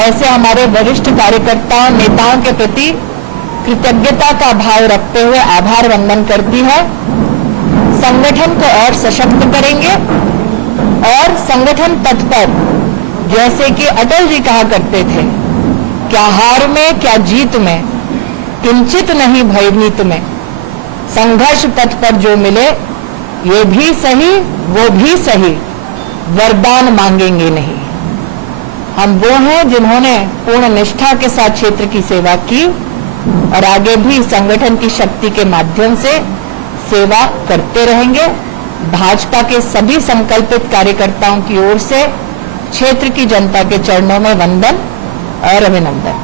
ऐसे हमारे वरिष्ठ कार्यकर्ताओं, नेताओं के प्रति कृतज्ञता का भाव रखते हुए आभार वंदन करती है। संगठन को और सशक्त करेंगे और संगठन पथ पर, जैसे कि अटल जी कहा करते थे, क्या हार में क्या जीत में, किंचित नहीं भयभीत में, संघर्ष पथ पर जो मिले ये भी सही वो भी सही, वरदान मांगेंगे नहीं। हम वो हैं जिन्होंने पूर्ण निष्ठा के साथ क्षेत्र की सेवा की और आगे भी संगठन की शक्ति के माध्यम से सेवा करते रहेंगे। भाजपा के सभी संकल्पित कार्यकर्ताओं की ओर से क्षेत्र की जनता के चरणों में वंदन और अभिनंदन।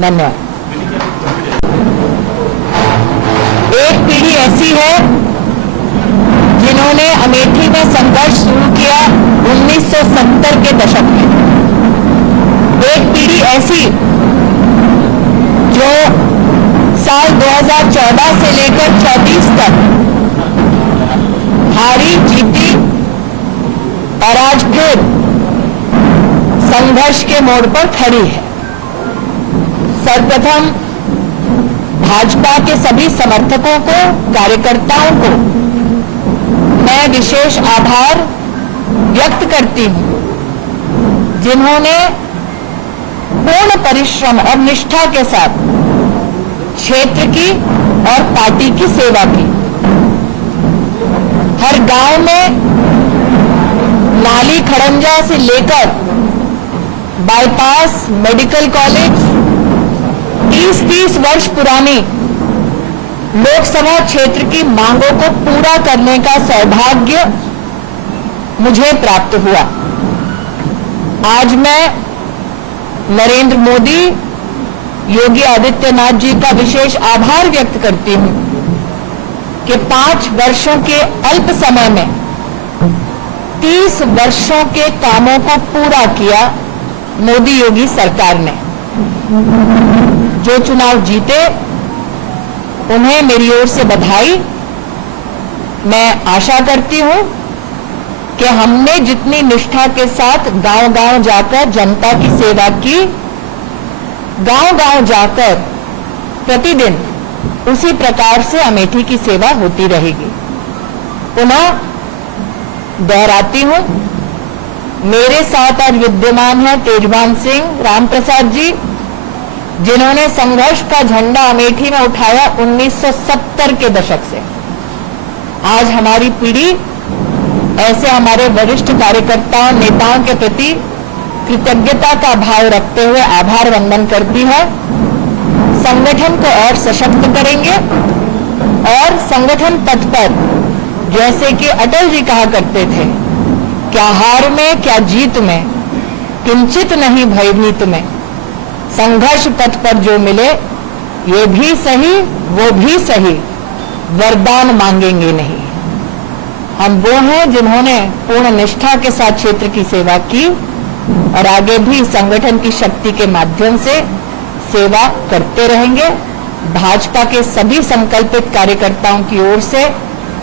धन्यवाद। एक पीढ़ी ऐसी है जिन्होंने अमेठी में संघर्ष शुरू किया 1970 के दशक में। एक पीढ़ी ऐसी जो साल 2014 से लेकर 24 तक हारी जीती और आज फिर संघर्ष के मोड़ पर खड़ी है। सर्वप्रथम भाजपा के सभी समर्थकों को, कार्यकर्ताओं को मैं विशेष आभार व्यक्त करती हूं, जिन्होंने पूर्ण परिश्रम और निष्ठा के साथ क्षेत्र की और पार्टी की सेवा की। हर गांव में नाली खड़ंजा से लेकर बाईपास, मेडिकल कॉलेज, 30-30 वर्ष पुरानी लोकसभा क्षेत्र की मांगों को पूरा करने का सौभाग्य मुझे प्राप्त हुआ। आज मैं नरेंद्र मोदी, योगी आदित्यनाथ जी का विशेष आभार व्यक्त करती हूं कि 5 वर्षों के अल्प समय में 30 वर्षों के कामों को पूरा किया मोदी योगी सरकार ने। जो चुनाव जीते उन्हें मेरी ओर से बधाई। मैं आशा करती हूं कि हमने जितनी निष्ठा के साथ गांव-गांव जाकर जनता की सेवा की, गांव-गांव जाकर प्रतिदिन उसी प्रकार से अमेठी की सेवा होती रहेगी। पुनः दोहराती हूं, मेरे साथ आज विद्यमान है तेजभान सिंह रामप्रसाद जी, जिन्होंने संघर्ष का झंडा अमेठी में उठाया 1970 के दशक से। आज हमारी पीढ़ी ऐसे हमारे वरिष्ठ कार्यकर्ताओं, नेताओं के प्रति कृतज्ञता का भाव रखते हुए आभार वंदन करती है। संगठन को और सशक्त करेंगे और संगठन पथ पर, जैसे कि अटल जी कहा करते थे, क्या हार में क्या जीत में, किंचित नहीं भयभीत में, संघर्ष पथ पर जो मिले ये भी सही वो भी सही, वरदान मांगेंगे नहीं। हम वो हैं जिन्होंने पूर्ण निष्ठा के साथ क्षेत्र की सेवा की और आगे भी संगठन की शक्ति के माध्यम से सेवा करते रहेंगे। भाजपा के सभी संकल्पित कार्यकर्ताओं की ओर से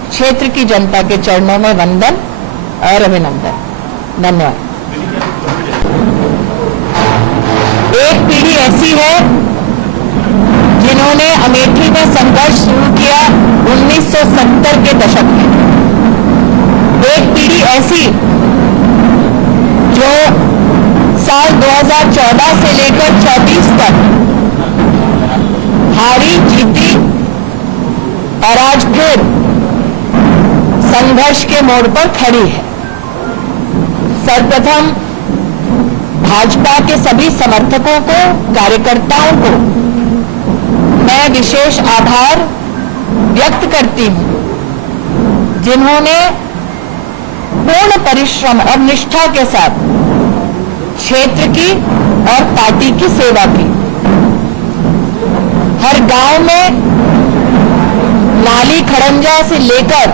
क्षेत्र की जनता के चरणों में वंदन और अभिनंदन। धन्यवाद। एक पीढ़ी ऐसी है जिन्होंने अमेठी में संघर्ष शुरू किया 1970 के दशक में। एक पीढ़ी ऐसी जो साल 2014 से लेकर 24 तक हारी जीती और आज फिर संघर्ष के मोड़ पर खड़ी है। सर्वप्रथम भाजपा के सभी समर्थकों को, कार्यकर्ताओं को मैं विशेष आभार व्यक्त करती हूं, जिन्होंने पूर्ण परिश्रम और निष्ठा के साथ क्षेत्र की और पार्टी की सेवा की। हर गांव में नाली खड़ंजा से लेकर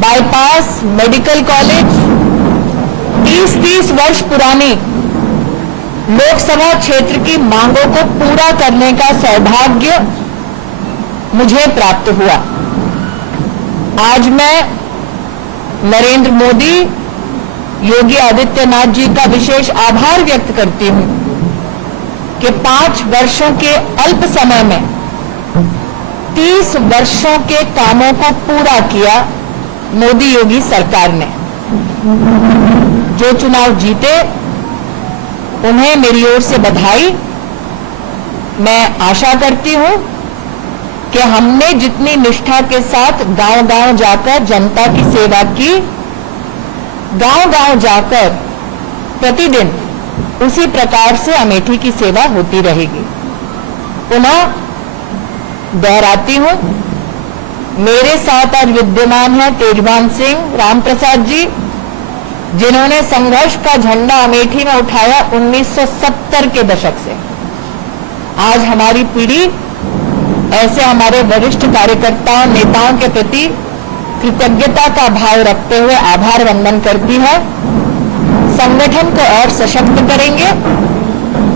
बाईपास, मेडिकल कॉलेज, 30-30 वर्ष पुरानी लोकसभा क्षेत्र की मांगों को पूरा करने का सौभाग्य मुझे प्राप्त हुआ। आज मैं नरेंद्र मोदी, योगी आदित्यनाथ जी का विशेष आभार व्यक्त करती हूं कि 5 वर्षों के अल्प समय में 30 वर्षों के कामों को पूरा किया मोदी योगी सरकार ने। जो चुनाव जीते उन्हें मेरी ओर से बधाई। मैं आशा करती हूं कि हमने जितनी निष्ठा के साथ गांव-गांव जाकर जनता की सेवा की, गांव-गांव जाकर प्रतिदिन उसी प्रकार से अमेठी की सेवा होती रहेगी। पुनः दोहराती हूं, मेरे साथ आज विद्यमान है तेजभान सिंह रामप्रसाद जी, जिन्होंने संघर्ष का झंडा अमेठी में उठाया 1970 के दशक से। आज हमारी पीढ़ी ऐसे हमारे वरिष्ठ कार्यकर्ताओं नेताओं के प्रति कृतज्ञता का भाव रखते हुए आभार वंदन करती है। संगठन को और सशक्त करेंगे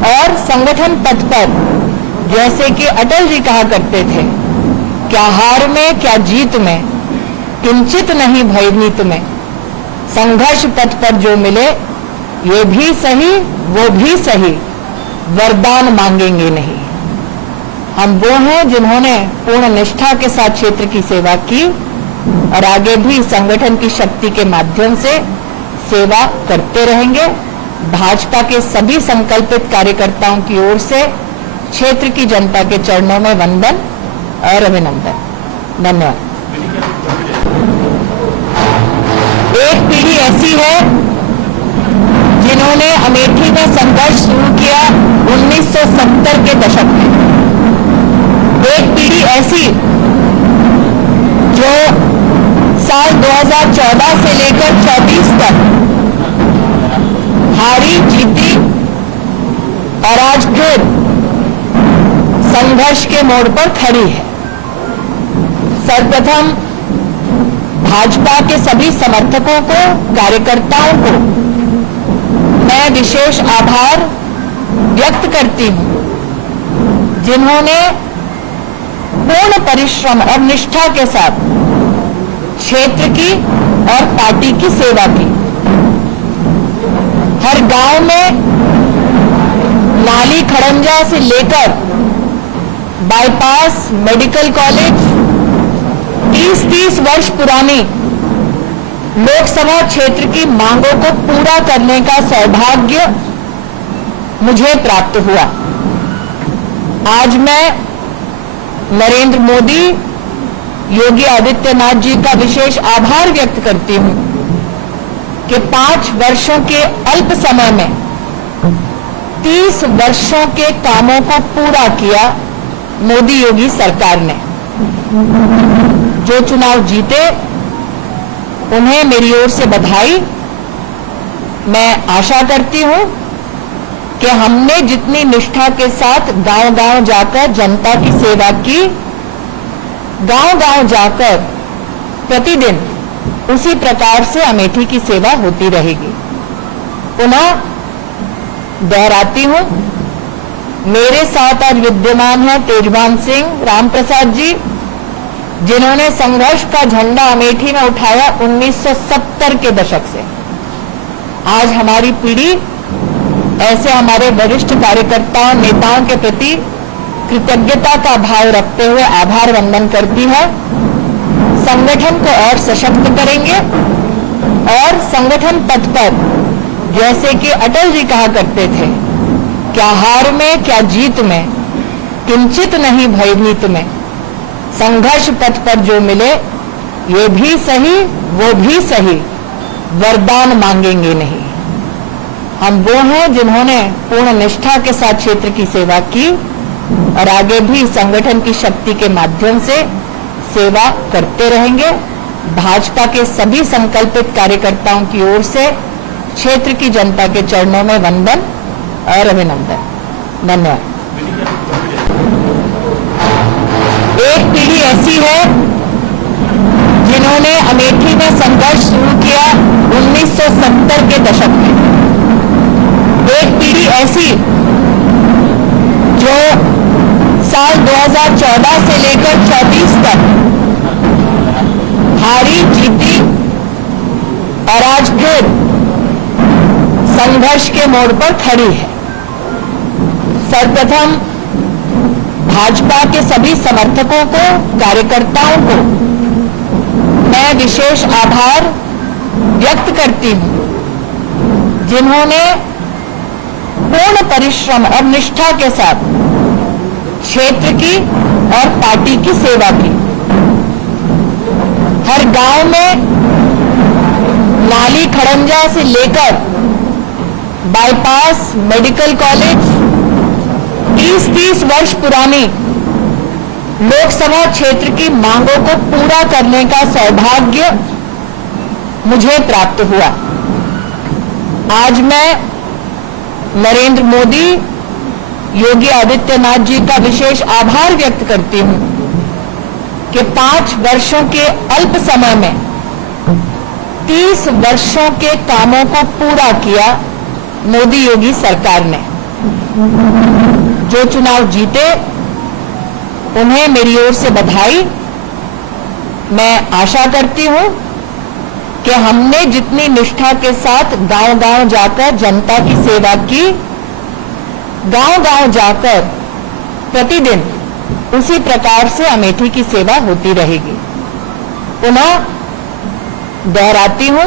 और संगठन पथ पर, जैसे कि अटल जी कहा करते थे, क्या हार में क्या जीत में, किंचित नहीं भयभीत में, संघर्ष पथ पर जो मिले ये भी सही वो भी सही, वरदान मांगेंगे नहीं। हम वो हैं जिन्होंने पूर्ण निष्ठा के साथ क्षेत्र की सेवा की और आगे भी संगठन की शक्ति के माध्यम से सेवा करते रहेंगे। भाजपा के सभी संकल्पित कार्यकर्ताओं की ओर से क्षेत्र की जनता के चरणों में वंदन और अभिनंदन। धन्यवाद। एक पीढ़ी ऐसी है जिन्होंने अमेठी में संघर्ष शुरू किया 1970 के दशक में। एक पीढ़ी ऐसी जो साल 2014 से लेकर 24 तक हारी जीती और आज फिर संघर्ष के मोड़ पर खड़ी है। सर्वप्रथम भाजपा के सभी समर्थकों को, कार्यकर्ताओं को मैं विशेष आभार व्यक्त करती हूं, जिन्होंने पूर्ण परिश्रम और निष्ठा के साथ क्षेत्र की और पार्टी की सेवा की। हर गांव में नाली खड़ंजा से लेकर बाईपास, मेडिकल कॉलेज, 30-30 वर्ष पुरानी लोकसभा क्षेत्र की मांगों को पूरा करने का सौभाग्य मुझे प्राप्त हुआ। आज मैं नरेंद्र मोदी, योगी आदित्यनाथ जी का विशेष आभार व्यक्त करती हूं कि 5 वर्षों के अल्प समय में 30 वर्षों के कामों को पूरा किया मोदी योगी सरकार ने। जो चुनाव जीते उन्हें मेरी ओर से बधाई। मैं आशा करती हूं कि हमने जितनी निष्ठा के साथ गांव-गांव जाकर जनता की सेवा की, गांव-गांव जाकर प्रतिदिन उसी प्रकार से अमेठी की सेवा होती रहेगी। पुनः दोहराती हूं, मेरे साथ आज विद्यमान है तेजभान सिंह रामप्रसाद जी, जिन्होंने संघर्ष का झंडा अमेठी में उठाया 1970 के दशक से। आज हमारी पीढ़ी ऐसे हमारे वरिष्ठ कार्यकर्ताओं नेताओं के प्रति कृतज्ञता का भाव रखते हुए आभार वंदन करती है। संगठन को और सशक्त करेंगे और संगठन पथ पर, जैसे कि अटल जी कहा करते थे, क्या हार में क्या जीत में, किंचित नहीं भयभीत में, संघर्ष पथ पर जो मिले ये भी सही वो भी सही, वरदान मांगेंगे नहीं। हम वो हैं जिन्होंने पूर्ण निष्ठा के साथ क्षेत्र की सेवा की और आगे भी संगठन की शक्ति के माध्यम से सेवा करते रहेंगे। भाजपा के सभी संकल्पित कार्यकर्ताओं की ओर से क्षेत्र की जनता के चरणों में वंदन और अभिनंदन। धन्यवाद। एक पीढ़ी ऐसी है जिन्होंने अमेठी में संघर्ष शुरू किया 1970 के दशक में। एक पीढ़ी ऐसी जो साल 2014 से लेकर 24 तक हारी जीती और आज फिर संघर्ष के मोड़ पर खड़ी है। सर्वप्रथम भाजपा के सभी समर्थकों को, कार्यकर्ताओं को मैं विशेष आभार व्यक्त करती हूं, जिन्होंने पूर्ण परिश्रम और निष्ठा के साथ क्षेत्र की और पार्टी की सेवा की। हर गांव में नाली खड़ंजा से लेकर बाईपास मेडिकल कॉलेज 30-30 वर्ष पुरानी लोकसभा क्षेत्र की मांगों को पूरा करने का सौभाग्य मुझे प्राप्त हुआ। आज मैं नरेंद्र मोदी, योगी आदित्यनाथ जी का विशेष आभार व्यक्त करती हूं कि 5 वर्षों के अल्प समय में 30 वर्षों के कामों को पूरा किया मोदी योगी सरकार ने। जो चुनाव जीते उन्हें मेरी ओर से बधाई। मैं आशा करती हूं कि हमने जितनी निष्ठा के साथ गांव-गांव जाकर जनता की सेवा की, गांव-गांव जाकर प्रतिदिन उसी प्रकार से अमेठी की सेवा होती रहेगी। पुनः दोहराती हूं,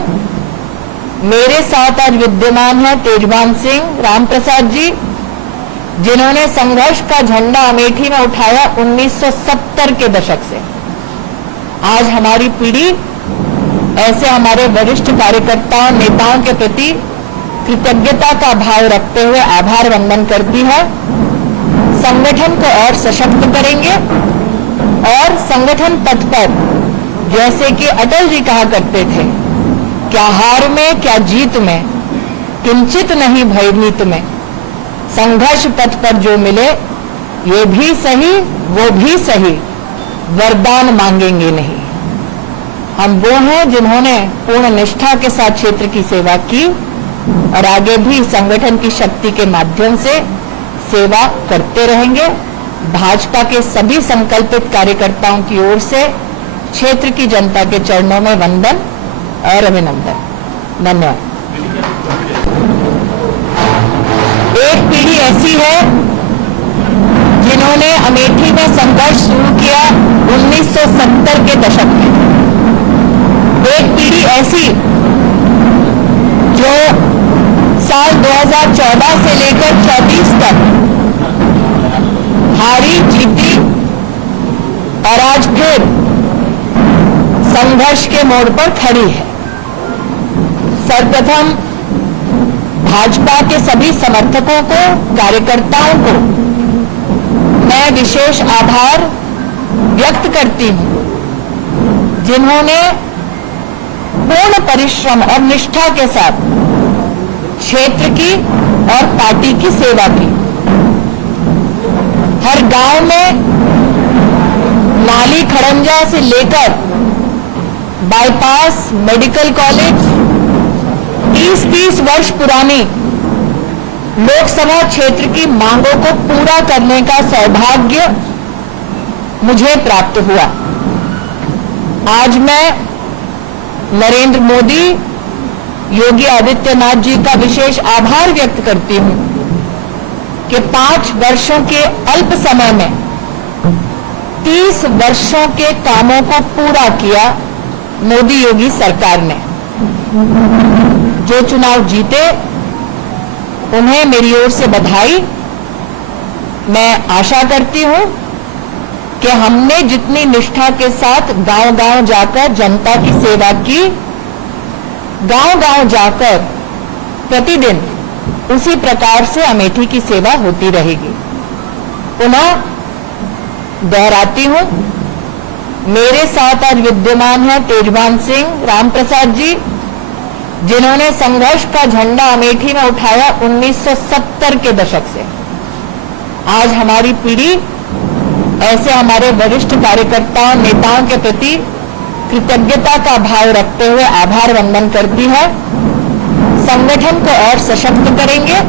मेरे साथ आज विद्यमान है तेजवान सिंह रामप्रसाद जी, जिन्होंने संघर्ष का झंडा अमेठी में उठाया 1970 के दशक से। आज हमारी पीढ़ी ऐसे हमारे वरिष्ठ कार्यकर्ताओं, नेताओं के प्रति कृतज्ञता का भाव रखते हुए आभार वंदन करती है। संगठन को और सशक्त करेंगे और संगठन पथ पर, जैसे कि अटल जी कहा करते थे, क्या हार में क्या जीत में, किंचित नहीं भयभीत में, संघर्ष पथ पर जो मिले ये भी सही वो भी सही, वरदान मांगेंगे नहीं। हम वो हैं जिन्होंने पूर्ण निष्ठा के साथ क्षेत्र की सेवा की और आगे भी संगठन की शक्ति के माध्यम से सेवा करते रहेंगे। भाजपा के सभी संकल्पित कार्यकर्ताओं की ओर से क्षेत्र की जनता के चरणों में वंदन और अभिनंदन। धन्यवाद। एक पीढ़ी ऐसी है जिन्होंने अमेठी में संघर्ष शुरू किया 1970 के दशक में। एक पीढ़ी ऐसी जो साल 2014 से लेकर 24 तक हारी जीती और आज फिर संघर्ष के मोड़ पर खड़ी है। सर्वप्रथम भाजपा के सभी समर्थकों को, कार्यकर्ताओं को मैं विशेष आभार व्यक्त करती हूं, जिन्होंने पूर्ण परिश्रम और निष्ठा के साथ क्षेत्र की और पार्टी की सेवा की। हर गांव में नाली खड़ंजा से लेकर बाईपास मेडिकल कॉलेज 30-30 वर्ष पुरानी लोकसभा क्षेत्र की मांगों को पूरा करने का सौभाग्य मुझे प्राप्त हुआ। आज मैं नरेंद्र मोदी, योगी आदित्यनाथ जी का विशेष आभार व्यक्त करती हूं कि 5 वर्षों के अल्प समय में 30 वर्षों के कामों को पूरा किया मोदी योगी सरकार ने। जो चुनाव जीते उन्हें मेरी ओर से बधाई। मैं आशा करती हूं कि हमने जितनी निष्ठा के साथ गांव-गांव जाकर जनता की सेवा की, गांव-गांव जाकर प्रतिदिन उसी प्रकार से अमेठी की सेवा होती रहेगी। पुनः दोहराती हूं, मेरे साथ आज विद्यमान है तेजवान सिंह रामप्रसाद जी, जिन्होंने संघर्ष का झंडा अमेठी में उठाया 1970 के दशक से। आज हमारी पीढ़ी ऐसे हमारे वरिष्ठ कार्यकर्ताओं, नेताओं के प्रति कृतज्ञता का भाव रखते हुए आभार वंदन करती है। संगठन को और सशक्त करेंगे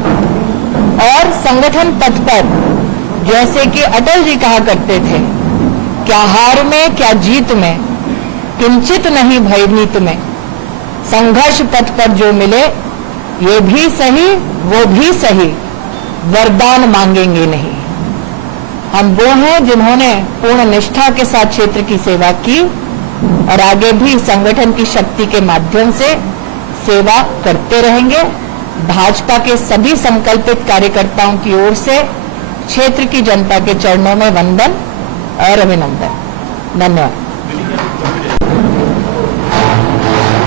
और संगठन पथ पर, जैसे कि अटल जी कहा करते थे, क्या हार में क्या जीत में, किंचित नहीं भयभीत में, संघर्ष पथ पर जो मिले ये भी सही वो भी सही, वरदान मांगेंगे नहीं। हम वो हैं जिन्होंने पूर्ण निष्ठा के साथ क्षेत्र की सेवा की और आगे भी संगठन की शक्ति के माध्यम से सेवा करते रहेंगे। भाजपा के सभी संकल्पित कार्यकर्ताओं की ओर से क्षेत्र की जनता के चरणों में वंदन और अभिनंदन। धन्यवाद।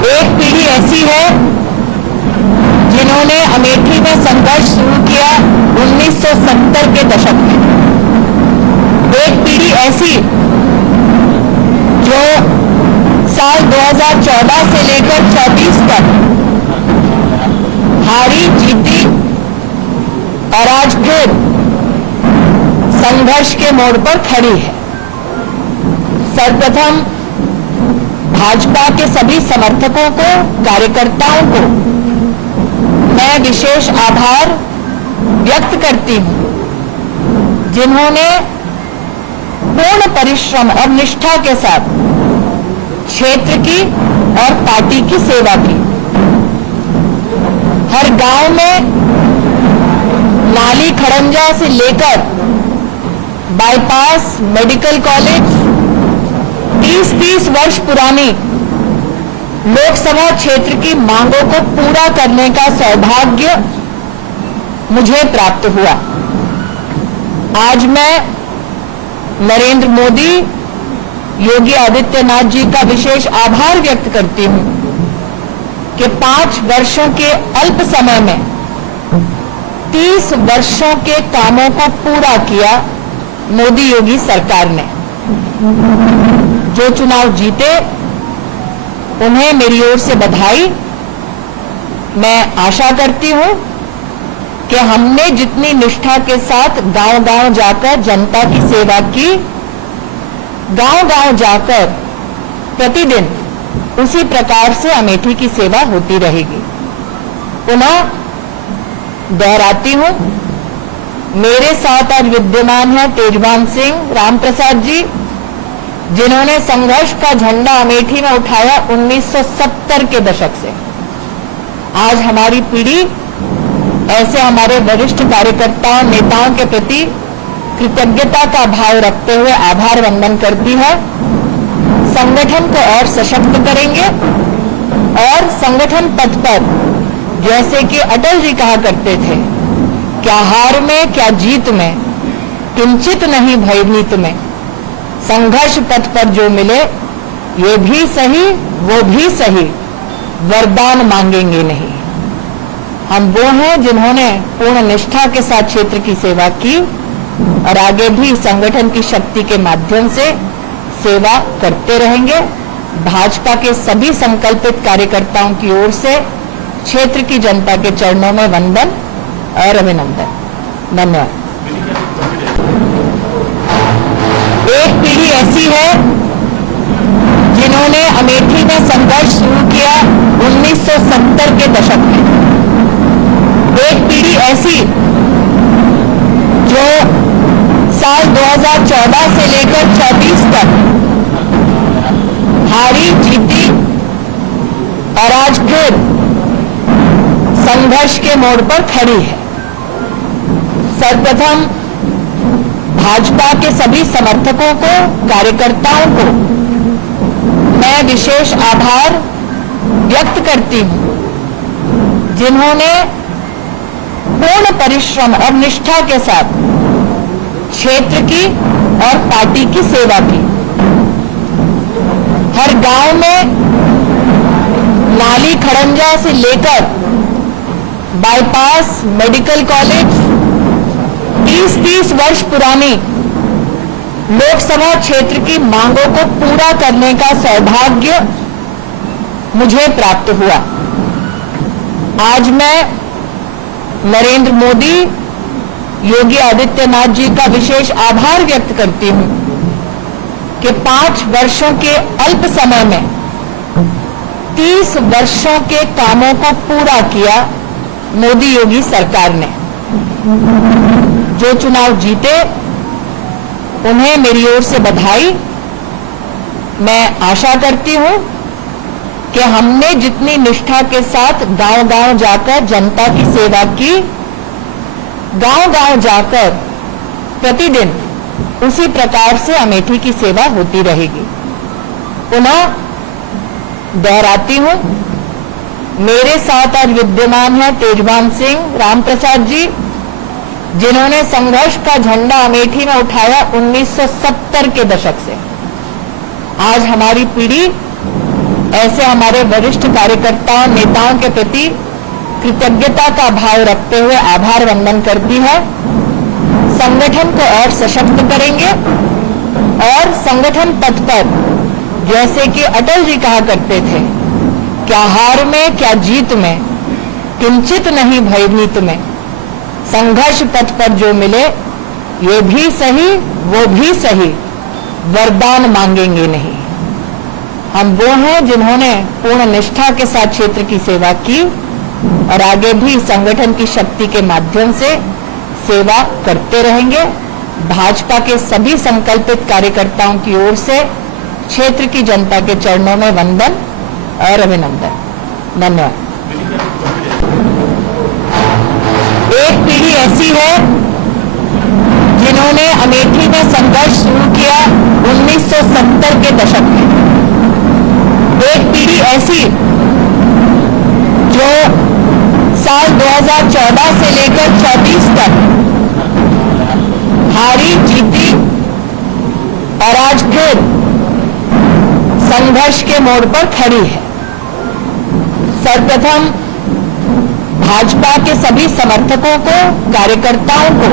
एक पीढ़ी ऐसी है जिन्होंने अमेठी में संघर्ष शुरू किया 1970 के दशक में। एक पीढ़ी ऐसी जो साल 2014 से लेकर 24 तक हारी जीती और आज फिर संघर्ष के मोड़ पर खड़ी है। सर्वप्रथम भाजपा के सभी समर्थकों को, कार्यकर्ताओं को मैं विशेष आभार व्यक्त करती हूं, जिन्होंने पूर्ण परिश्रम और निष्ठा के साथ क्षेत्र की और पार्टी की सेवा की। हर गांव में नाली खड़ंजा से लेकर बाईपास, मेडिकल कॉलेज, 30-30 वर्ष पुरानी लोकसभा क्षेत्र की मांगों को पूरा करने का सौभाग्य मुझे प्राप्त हुआ। आज मैं नरेंद्र मोदी, योगी आदित्यनाथ जी का विशेष आभार व्यक्त करती हूं कि 5 वर्षों के अल्प समय में 30 वर्षों के कामों को पूरा किया मोदी योगी सरकार ने। जो चुनाव जीते उन्हें मेरी ओर से बधाई। मैं आशा करती हूं कि हमने जितनी निष्ठा के साथ गांव-गांव जाकर जनता की सेवा की, गांव-गांव जाकर प्रतिदिन उसी प्रकार से अमेठी की सेवा होती रहेगी। पुनः दोहराती हूं, मेरे साथ आज विद्यमान है तेजभान सिंह, रामप्रसाद जी, जिन्होंने संघर्ष का झंडा अमेठी में उठाया 1970 के दशक से। आज हमारी पीढ़ी ऐसे हमारे वरिष्ठ कार्यकर्ताओं, नेताओं के प्रति कृतज्ञता का भाव रखते हुए आभार वंदन करती है। संगठन को और सशक्त करेंगे और संगठन पथ पर, जैसे कि अटल जी कहा करते थे, क्या हार में क्या जीत में, किंचित नहीं भयभीत में, संघर्ष पथ पर जो मिले ये भी सही वो भी सही, वरदान मांगेंगे नहीं। हम वो हैं जिन्होंने पूर्ण निष्ठा के साथ क्षेत्र की सेवा की और आगे भी संगठन की शक्ति के माध्यम से सेवा करते रहेंगे। भाजपा के सभी संकल्पित कार्यकर्ताओं की ओर से क्षेत्र की जनता के चरणों में वंदन और अभिनंदन। धन्यवाद। एक पीढ़ी ऐसी है जिन्होंने अमेठी में संघर्ष शुरू किया 1970 के दशक में। एक पीढ़ी ऐसी जो साल 2014 से लेकर 24 तक हारी जीती और आज फिर संघर्ष के मोड़ पर खड़ी है। सर्वप्रथम भाजपा के सभी समर्थकों को, कार्यकर्ताओं को मैं विशेष आभार व्यक्त करती हूं, जिन्होंने पूर्ण परिश्रम और निष्ठा के साथ क्षेत्र की और पार्टी की सेवा की। हर गांव में नाली खड़ंजा से लेकर बाईपास, मेडिकल कॉलेज, 30-30 वर्ष पुरानी लोकसभा क्षेत्र की मांगों को पूरा करने का सौभाग्य मुझे प्राप्त हुआ। आज मैं नरेंद्र मोदी, योगी आदित्यनाथ जी का विशेष आभार व्यक्त करती हूं कि 5 वर्षों के अल्प समय में 30 वर्षों के कामों को पूरा किया मोदी योगी सरकार ने। जो चुनाव जीते उन्हें मेरी ओर से बधाई। मैं आशा करती हूं कि हमने जितनी निष्ठा के साथ गांव-गांव जाकर जनता की सेवा की, गांव-गांव जाकर प्रतिदिन उसी प्रकार से अमेठी की सेवा होती रहेगी। पुनः दोहराती हूं, मेरे साथ आज विद्यमान है तेजभान सिंह, रामप्रसाद जी, जिन्होंने संघर्ष का झंडा अमेठी में उठाया 1970 के दशक से। आज हमारी पीढ़ी ऐसे हमारे वरिष्ठ कार्यकर्ताओं, नेताओं के प्रति कृतज्ञता का भाव रखते हुए आभार वंदन करती है। संगठन को और सशक्त करेंगे और संगठन पथ पर, जैसे कि अटल जी कहा करते थे, क्या हार में क्या जीत में, किंचित नहीं भयभीत में, संघर्ष पथ पर जो मिले ये भी सही वो भी सही, वरदान मांगेंगे नहीं। हम वो हैं जिन्होंने पूर्ण निष्ठा के साथ क्षेत्र की सेवा की और आगे भी संगठन की शक्ति के माध्यम से सेवा करते रहेंगे। भाजपा के सभी संकल्पित कार्यकर्ताओं की ओर से क्षेत्र की जनता के चरणों में वंदन और अभिनंदन। धन्यवाद। एक पीढ़ी ऐसी है जिन्होंने अमेठी में संघर्ष शुरू किया 1970 के दशक में। एक पीढ़ी ऐसी जो साल 2014 से लेकर 24 तक हारी जीती और आज फिर संघर्ष के मोड़ पर खड़ी है। सर्वप्रथम भाजपा के सभी समर्थकों को, कार्यकर्ताओं को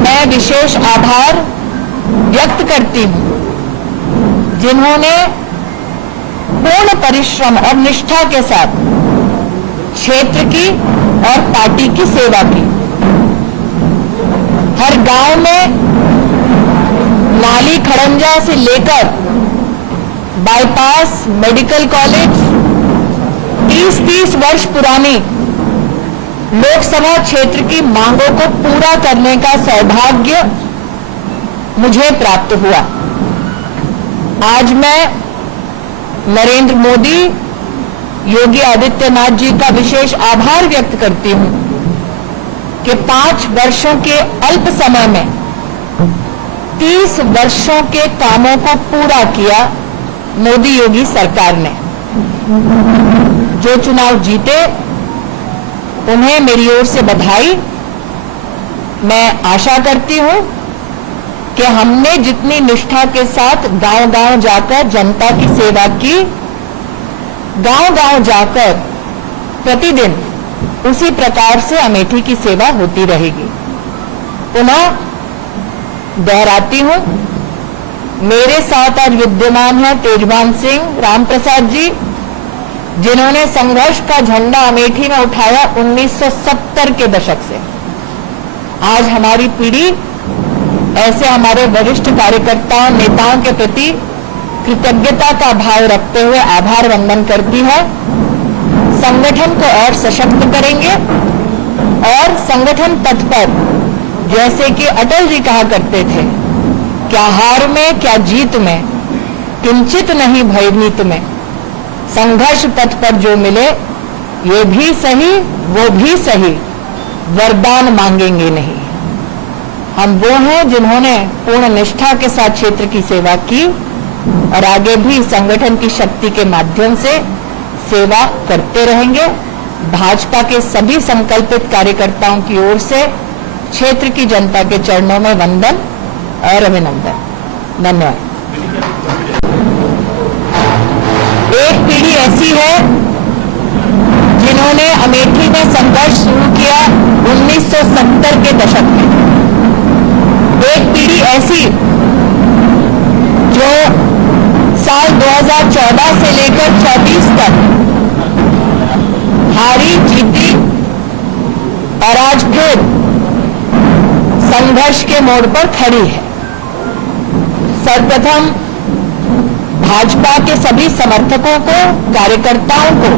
मैं विशेष आभार व्यक्त करती हूं, जिन्होंने पूर्ण परिश्रम और निष्ठा के साथ क्षेत्र की और पार्टी की सेवा की। हर गांव में नाली खड़ंजा से लेकर बाईपास, मेडिकल कॉलेज, 30-30 वर्ष पुरानी लोकसभा क्षेत्र की मांगों को पूरा करने का सौभाग्य मुझे प्राप्त हुआ। आज मैं नरेंद्र मोदी, योगी आदित्यनाथ जी का विशेष आभार व्यक्त करती हूं कि 5 वर्षों के अल्प समय में 30 वर्षों के कामों को पूरा किया मोदी योगी सरकार ने। जो चुनाव जीते उन्हें मेरी ओर से बधाई। मैं आशा करती हूं कि हमने जितनी निष्ठा के साथ गांव-गांव जाकर जनता की सेवा की, गांव-गांव जाकर प्रतिदिन उसी प्रकार से अमेठी की सेवा होती रहेगी। पुनः दोहराती हूं, मेरे साथ आज विद्यमान है तेजभान सिंह रामप्रसाद जी, जिन्होंने संघर्ष का झंडा अमेठी में उठाया 1970 के दशक से। आज हमारी पीढ़ी ऐसे हमारे वरिष्ठ कार्यकर्ताओं, नेताओं के प्रति कृतज्ञता का भाव रखते हुए आभार वंदन करती है। संगठन को और सशक्त करेंगे और संगठन पथ पर, जैसे कि अटल जी कहा करते थे, क्या हार में क्या जीत में, किंचित नहीं भयभीत में, संघर्ष पथ पर जो मिले ये भी सही वो भी सही, वरदान मांगेंगे नहीं। हम वो हैं जिन्होंने पूर्ण निष्ठा के साथ क्षेत्र की सेवा की और आगे भी संगठन की शक्ति के माध्यम से सेवा करते रहेंगे। भाजपा के सभी संकल्पित कार्यकर्ताओं की ओर से क्षेत्र की जनता के चरणों में वंदन और अभिनंदन। धन्यवाद। एक पीढ़ी ऐसी है जिन्होंने अमेठी में संघर्ष शुरू किया 1970 के दशक में। एक पीढ़ी ऐसी जो साल 2014 से लेकर 24 तक हारी जीती और आज फिर संघर्ष के मोड़ पर खड़ी है। सर्वप्रथम भाजपा के सभी समर्थकों को, कार्यकर्ताओं को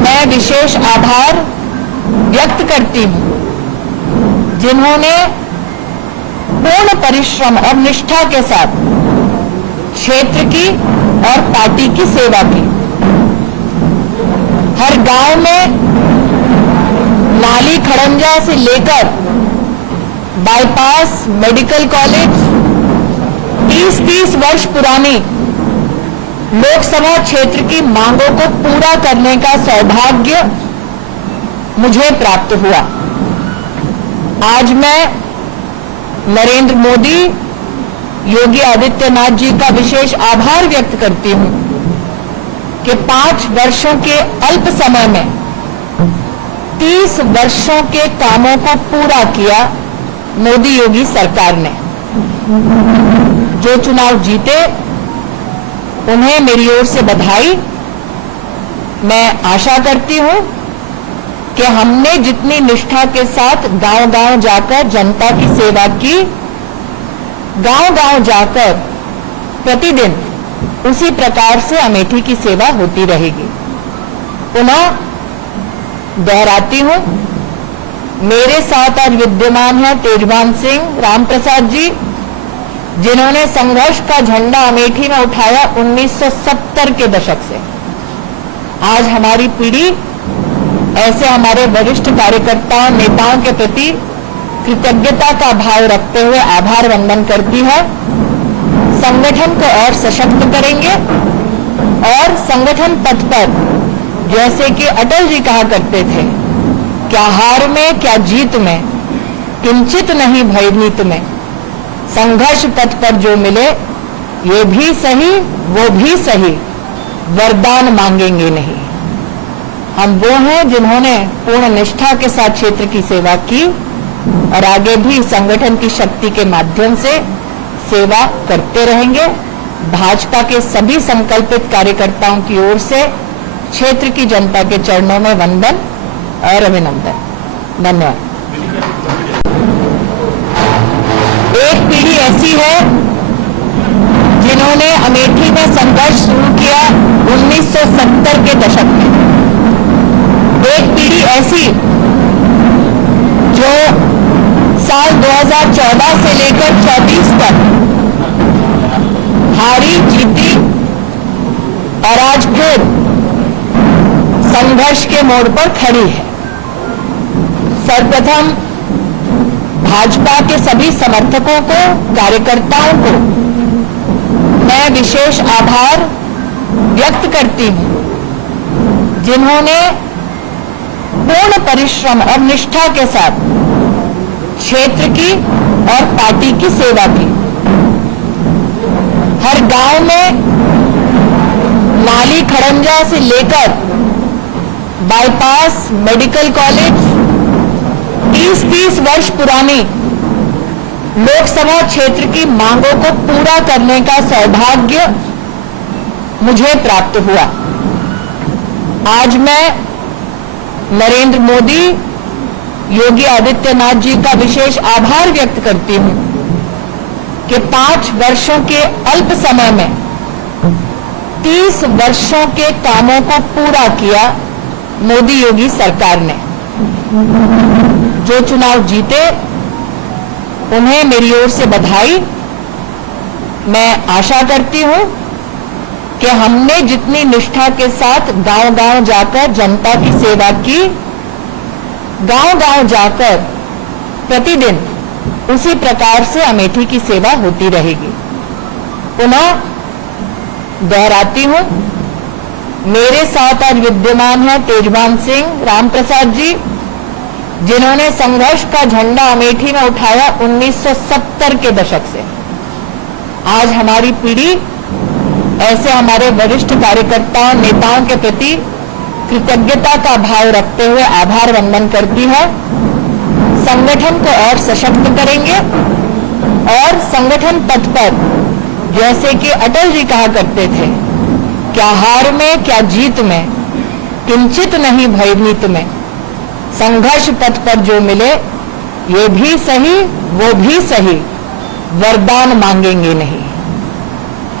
मैं विशेष आभार व्यक्त करती हूं, जिन्होंने पूर्ण परिश्रम और निष्ठा के साथ क्षेत्र की और पार्टी की सेवा की। हर गांव में नाली खड़ंजा से लेकर बाईपास, मेडिकल कॉलेज, 30-30 वर्ष पुरानी लोकसभा क्षेत्र की मांगों को पूरा करने का सौभाग्य मुझे प्राप्त हुआ। आज मैं नरेंद्र मोदी, योगी आदित्यनाथ जी का विशेष आभार व्यक्त करती हूं कि 5 वर्षों के अल्प समय में 30 वर्षों के कामों को पूरा किया मोदी योगी सरकार ने। जो चुनाव जीते उन्हें मेरी ओर से बधाई। मैं आशा करती हूं कि हमने जितनी निष्ठा के साथ गांव-गांव जाकर जनता की सेवा की, गांव-गांव जाकर प्रतिदिन उसी प्रकार से अमेठी की सेवा होती रहेगी। पुनः दोहराती हूं, मेरे साथ आज विद्यमान है तेजभान सिंह रामप्रसाद जी, जिन्होंने संघर्ष का झंडा अमेठी में उठाया 1970 के दशक से। आज हमारी पीढ़ी ऐसे हमारे वरिष्ठ कार्यकर्ताओं नेताओं के प्रति कृतज्ञता का भाव रखते हुए आभार वंदन करती है। संगठन को और सशक्त करेंगे और संगठन पथ पर, जैसे कि अटल जी कहा करते थे, क्या हार में क्या जीत में, किंचित नहीं भयभीत में, संघर्ष पथ पर जो मिले ये भी सही वो भी सही, वरदान मांगेंगे नहीं। हम वो हैं जिन्होंने पूर्ण निष्ठा के साथ क्षेत्र की सेवा की और आगे भी संगठन की शक्ति के माध्यम से सेवा करते रहेंगे। भाजपा के सभी संकल्पित कार्यकर्ताओं की ओर से क्षेत्र की जनता के चरणों में वंदन और अभिनंदन। धन्यवाद। एक पीढ़ी ऐसी है जिन्होंने अमेठी में संघर्ष शुरू किया 1970 के दशक में। एक पीढ़ी ऐसी जो साल 2014 से लेकर 24 तक हारी जीती और आज फिर संघर्ष के मोड़ पर खड़ी है। सर्वप्रथम भाजपा के सभी समर्थकों को, कार्यकर्ताओं को मैं विशेष आभार व्यक्त करती हूं, जिन्होंने पूर्ण परिश्रम और निष्ठा के साथ क्षेत्र की और पार्टी की सेवा की। हर गांव में नाली खड़ंजा से लेकर बाईपास, मेडिकल कॉलेज, 30-30 वर्ष पुरानी लोकसभा क्षेत्र की मांगों को पूरा करने का सौभाग्य मुझे प्राप्त हुआ। आज मैं नरेंद्र मोदी, योगी आदित्यनाथ जी का विशेष आभार व्यक्त करती हूं कि 5 वर्षों के अल्प समय में 30 वर्षों के कामों को पूरा किया मोदी योगी सरकार ने। जो चुनाव जीते उन्हें मेरी ओर से बधाई। मैं आशा करती हूं कि हमने जितनी निष्ठा के साथ गांव-गांव जाकर जनता की सेवा की, गांव-गांव जाकर प्रतिदिन उसी प्रकार से अमेठी की सेवा होती रहेगी। पुनः दोहराती हूं, मेरे साथ आज विद्यमान है तेजभान सिंह रामप्रसाद जी, जिन्होंने संघर्ष का झंडा अमेठी में उठाया 1970 के दशक से। आज हमारी पीढ़ी ऐसे हमारे वरिष्ठ कार्यकर्ताओं नेताओं के प्रति कृतज्ञता का भाव रखते हुए आभार वंदन करती है। संगठन को और सशक्त करेंगे और संगठन पथ पर, जैसे कि अटल जी कहा करते थे, क्या हार में क्या जीत में, किंचित नहीं भयभीत में, संघर्ष पथ पर जो मिले ये भी सही वो भी सही, वरदान मांगेंगे नहीं।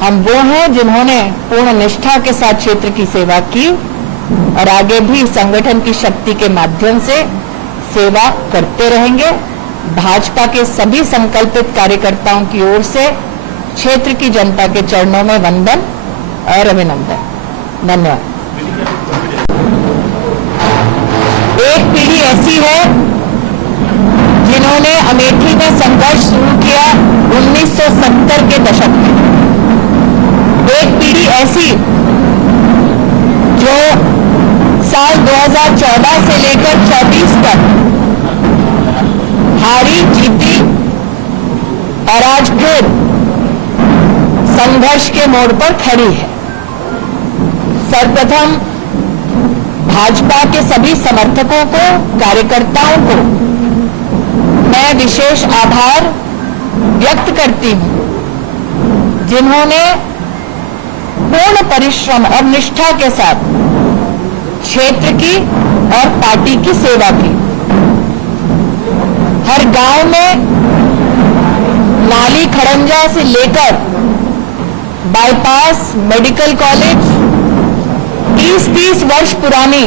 हम वो हैं जिन्होंने पूर्ण निष्ठा के साथ क्षेत्र की सेवा की और आगे भी संगठन की शक्ति के माध्यम से सेवा करते रहेंगे। भाजपा के सभी संकल्पित कार्यकर्ताओं की ओर से क्षेत्र की जनता के चरणों में वंदन और अभिनंदन। धन्यवाद। एक पीढ़ी ऐसी है जिन्होंने अमेठी में संघर्ष शुरू किया 1970 के दशक में। एक पीढ़ी ऐसी जो साल 2014 से लेकर 24 तक हारी जीती और आज फिर संघर्ष के मोड़ पर खड़ी है। सर्वप्रथम भाजपा के सभी समर्थकों को, कार्यकर्ताओं को मैं विशेष आभार व्यक्त करती हूं, जिन्होंने पूर्ण परिश्रम और निष्ठा के साथ क्षेत्र की और पार्टी की सेवा की। हर गांव में नाली खड़ंजा से लेकर बाईपास, मेडिकल कॉलेज 30-30 वर्ष पुरानी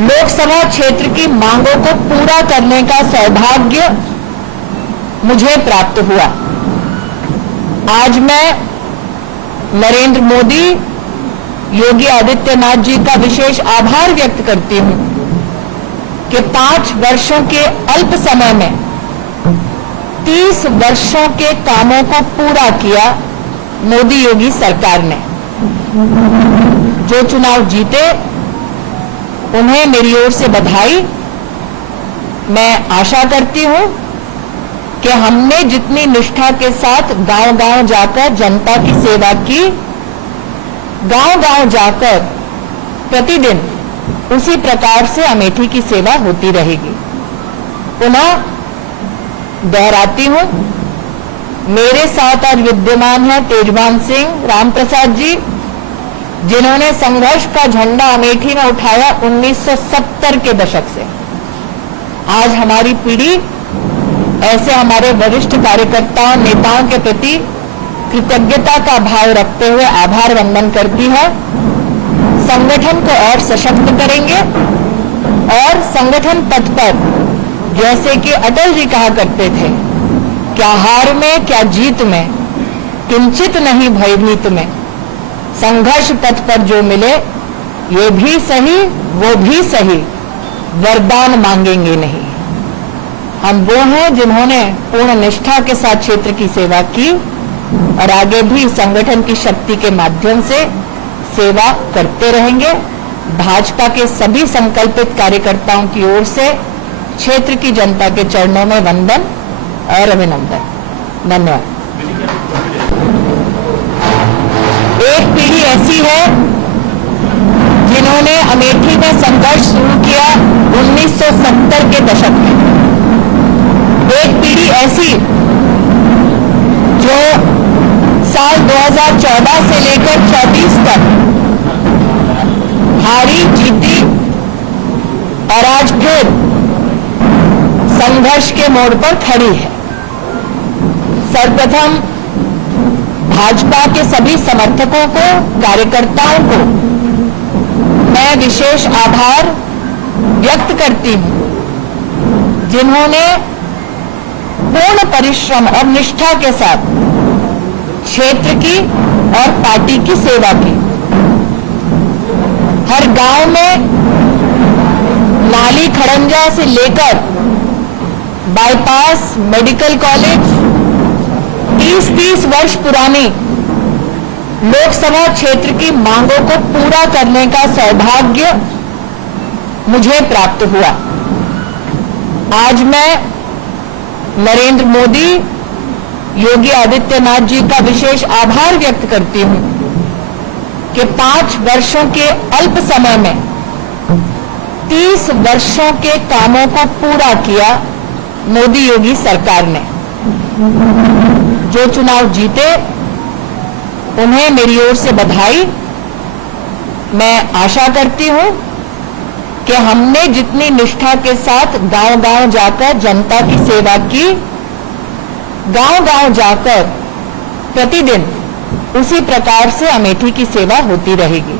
लोकसभा क्षेत्र की मांगों को पूरा करने का सौभाग्य मुझे प्राप्त हुआ। आज मैं नरेंद्र मोदी, योगी आदित्यनाथ जी का विशेष आभार व्यक्त करती हूं कि 5 वर्षों के अल्प समय में 30 वर्षों के कामों को पूरा किया मोदी योगी सरकार ने। जो चुनाव जीते उन्हें मेरी ओर से बधाई। मैं आशा करती हूं कि हमने जितनी निष्ठा के साथ गांव-गांव जाकर जनता की सेवा की, गांव-गांव जाकर प्रतिदिन उसी प्रकार से अमेठी की सेवा होती रहेगी। पुनः दोहराती हूं, मेरे साथ आज विद्यमान है तेजवान सिंह, रामप्रसाद जी, जिन्होंने संघर्ष का झंडा अमेठी में उठाया 1970 के दशक से। आज हमारी पीढ़ी ऐसे हमारे वरिष्ठ कार्यकर्ताओं, नेताओं के प्रति कृतज्ञता का भाव रखते हुए आभार वंदन करती है। संगठन को और सशक्त करेंगे और संगठन पथ पर, जैसे कि अटल जी कहा करते थे, क्या हार में क्या जीत में, किंचित नहीं भयभीत में, संघर्ष पथ पर जो मिले ये भी सही वो भी सही, वरदान मांगेंगे नहीं। हम वो हैं जिन्होंने पूर्ण निष्ठा के साथ क्षेत्र की सेवा की और आगे भी संगठन की शक्ति के माध्यम से सेवा करते रहेंगे। भाजपा के सभी संकल्पित कार्यकर्ताओं की ओर से क्षेत्र की जनता के चरणों में वंदन और अभिनंदन। धन्यवाद। एक पीढ़ी ऐसी है जिन्होंने अमेठी में संघर्ष शुरू किया 1970 के दशक में। एक पीढ़ी ऐसी जो साल 2014 से लेकर 24 तक हारी जीती और आज फिर संघर्ष के मोड़ पर खड़ी है। सर्वप्रथम भाजपा के सभी समर्थकों को, कार्यकर्ताओं को मैं विशेष आभार व्यक्त करती हूं, जिन्होंने पूर्ण परिश्रम और निष्ठा के साथ क्षेत्र की और पार्टी की सेवा की। हर गांव में नाली खड़ंजा से लेकर बाईपास, मेडिकल कॉलेज 30-30 वर्ष पुरानी लोकसभा क्षेत्र की मांगों को पूरा करने का सौभाग्य मुझे प्राप्त हुआ। आज मैं नरेंद्र मोदी, योगी आदित्यनाथ जी का विशेष आभार व्यक्त करती हूं कि 5 वर्षों के अल्प समय में 30 वर्षों के कामों को पूरा किया मोदी योगी सरकार ने। जो चुनाव जीते उन्हें मेरी ओर से बधाई। मैं आशा करती हूं कि हमने जितनी निष्ठा के साथ गांव-गांव जाकर जनता की सेवा की, गांव-गांव जाकर प्रतिदिन उसी प्रकार से अमेठी की सेवा होती रहेगी।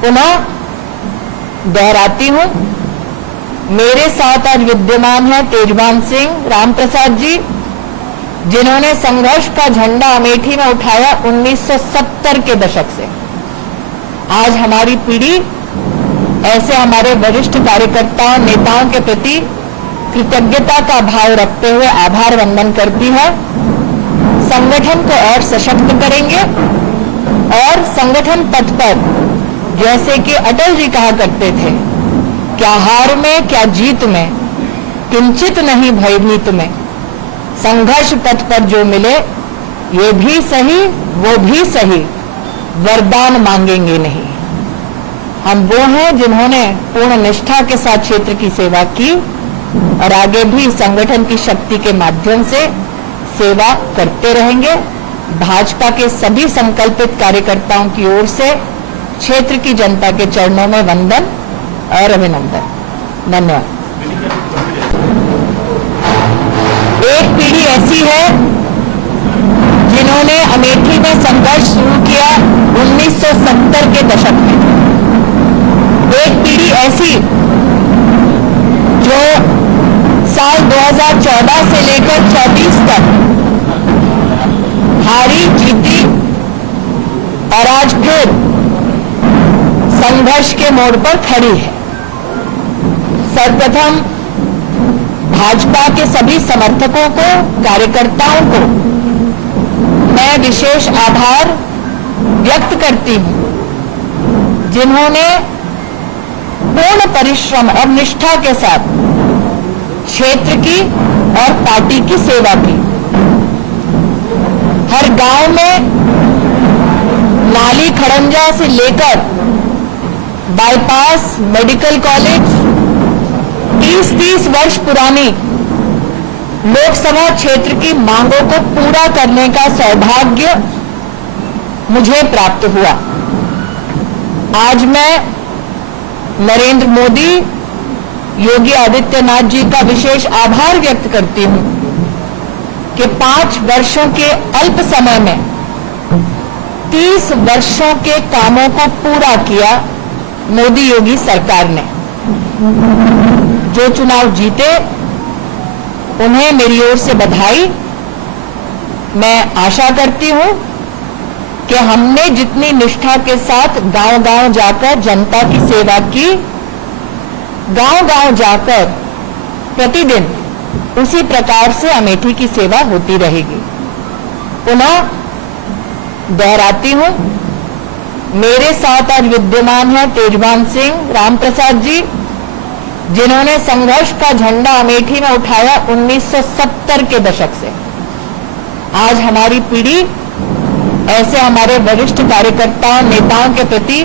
पुनः दोहराती हूं, मेरे साथ आज विद्यमान है तेजवान सिंह, रामप्रसाद जी, जिन्होंने संघर्ष का झंडा अमेठी में उठाया 1970 के दशक से। आज हमारी पीढ़ी ऐसे हमारे वरिष्ठ कार्यकर्ताओं, नेताओं के प्रति कृतज्ञता का भाव रखते हुए आभार वंदन करती है। संगठन को और सशक्त करेंगे और संगठन पथ पर, जैसे कि अटल जी कहा करते थे, क्या हार में क्या जीत में, किंचित नहीं भयभीत में, संघर्ष पथ पर जो मिले ये भी सही वो भी सही, वरदान मांगेंगे नहीं। हम वो हैं जिन्होंने पूर्ण निष्ठा के साथ क्षेत्र की सेवा की और आगे भी संगठन की शक्ति के माध्यम से सेवा करते रहेंगे। भाजपा के सभी संकल्पित कार्यकर्ताओं की ओर से क्षेत्र की जनता के चरणों में वंदन और अभिनंदन। धन्यवाद। एक पीढ़ी ऐसी है जिन्होंने अमेठी में संघर्ष शुरू किया 1970 के दशक में। एक पीढ़ी ऐसी जो साल 2014 से लेकर 24 तक हारी जीती और आज फिर संघर्ष के मोड़ पर खड़ी है। सर्वप्रथम भाजपा के सभी समर्थकों को, कार्यकर्ताओं को मैं विशेष आभार व्यक्त करती हूं जिन्होंने पूर्ण परिश्रम और निष्ठा के साथ क्षेत्र की और पार्टी की सेवा की। हर गांव में नाली खड़ंजा से लेकर बाईपास, मेडिकल कॉलेज 30-30 वर्ष पुरानी लोकसभा क्षेत्र की मांगों को पूरा करने का सौभाग्य मुझे प्राप्त हुआ। आज मैं नरेंद्र मोदी, योगी आदित्यनाथ जी का विशेष आभार व्यक्त करती हूं कि 5 वर्षों के अल्प समय में 30 वर्षों के कामों को पूरा किया मोदी योगी सरकार ने। जो चुनाव जीते उन्हें मेरी ओर से बधाई। मैं आशा करती हूं कि हमने जितनी निष्ठा के साथ गांव-गांव जाकर जनता की सेवा की, गांव-गांव जाकर प्रतिदिन उसी प्रकार से अमेठी की सेवा होती रहेगी। पुनः दोहराती हूं, मेरे साथ आज विद्यमान है तेजवान सिंह रामप्रसाद जी, जिन्होंने संघर्ष का झंडा अमेठी में उठाया 1970 के दशक से। आज हमारी पीढ़ी ऐसे हमारे वरिष्ठ कार्यकर्ताओं, नेताओं के प्रति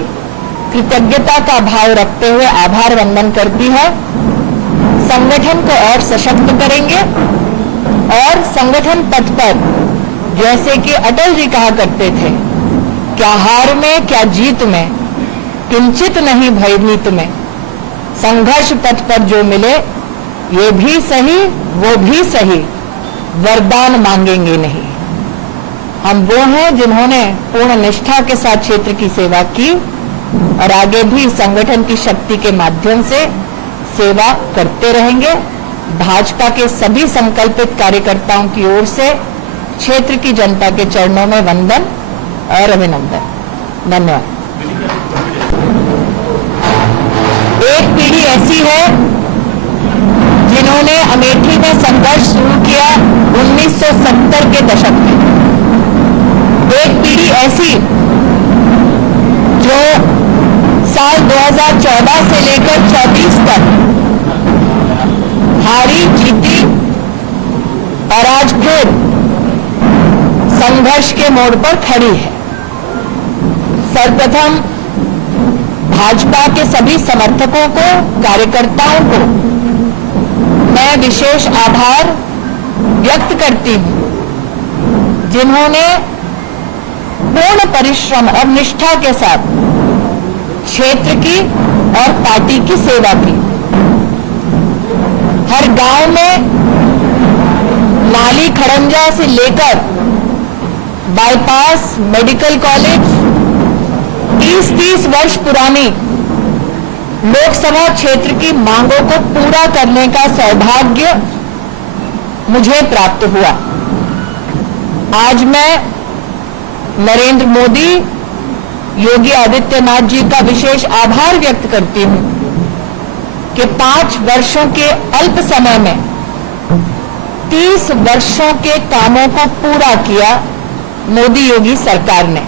कृतज्ञता का भाव रखते हुए आभार वंदन करती है। संगठन को और सशक्त करेंगे और संगठन पथ पर, जैसे कि अटल जी कहा करते थे, क्या हार में क्या जीत में, किंचित नहीं भयभीत में। संघर्ष पथ पर जो मिले, ये भी सही वो भी सही, वरदान मांगेंगे नहीं। हम वो हैं जिन्होंने पूर्ण निष्ठा के साथ क्षेत्र की सेवा की और आगे भी संगठन की शक्ति के माध्यम से सेवा करते रहेंगे। भाजपा के सभी संकल्पित कार्यकर्ताओं की ओर से क्षेत्र की जनता के चरणों में वंदन और अभिनंदन। धन्यवाद। एक पीढ़ी ऐसी है जिन्होंने अमेठी में संघर्ष शुरू किया 1970 के दशक में। एक पीढ़ी ऐसी जो साल 2014 से लेकर 24 तक हारी जीती और आज फिर संघर्ष के मोड़ पर खड़ी है। सर्वप्रथम भाजपा के सभी समर्थकों को, कार्यकर्ताओं को मैं विशेष आभार व्यक्त करती हूं जिन्होंने पूर्ण परिश्रम और निष्ठा के साथ क्षेत्र की और पार्टी की सेवा की। हर गांव में नाली खड़ंजा से लेकर बाईपास, मेडिकल कॉलेज 30-30 वर्ष पुरानी लोकसभा क्षेत्र की मांगों को पूरा करने का सौभाग्य मुझे प्राप्त हुआ। आज मैं नरेंद्र मोदी, योगी आदित्यनाथ जी का विशेष आभार व्यक्त करती हूं कि 5 वर्षों के अल्प समय में 30 वर्षों के कामों को पूरा किया मोदी योगी सरकार ने।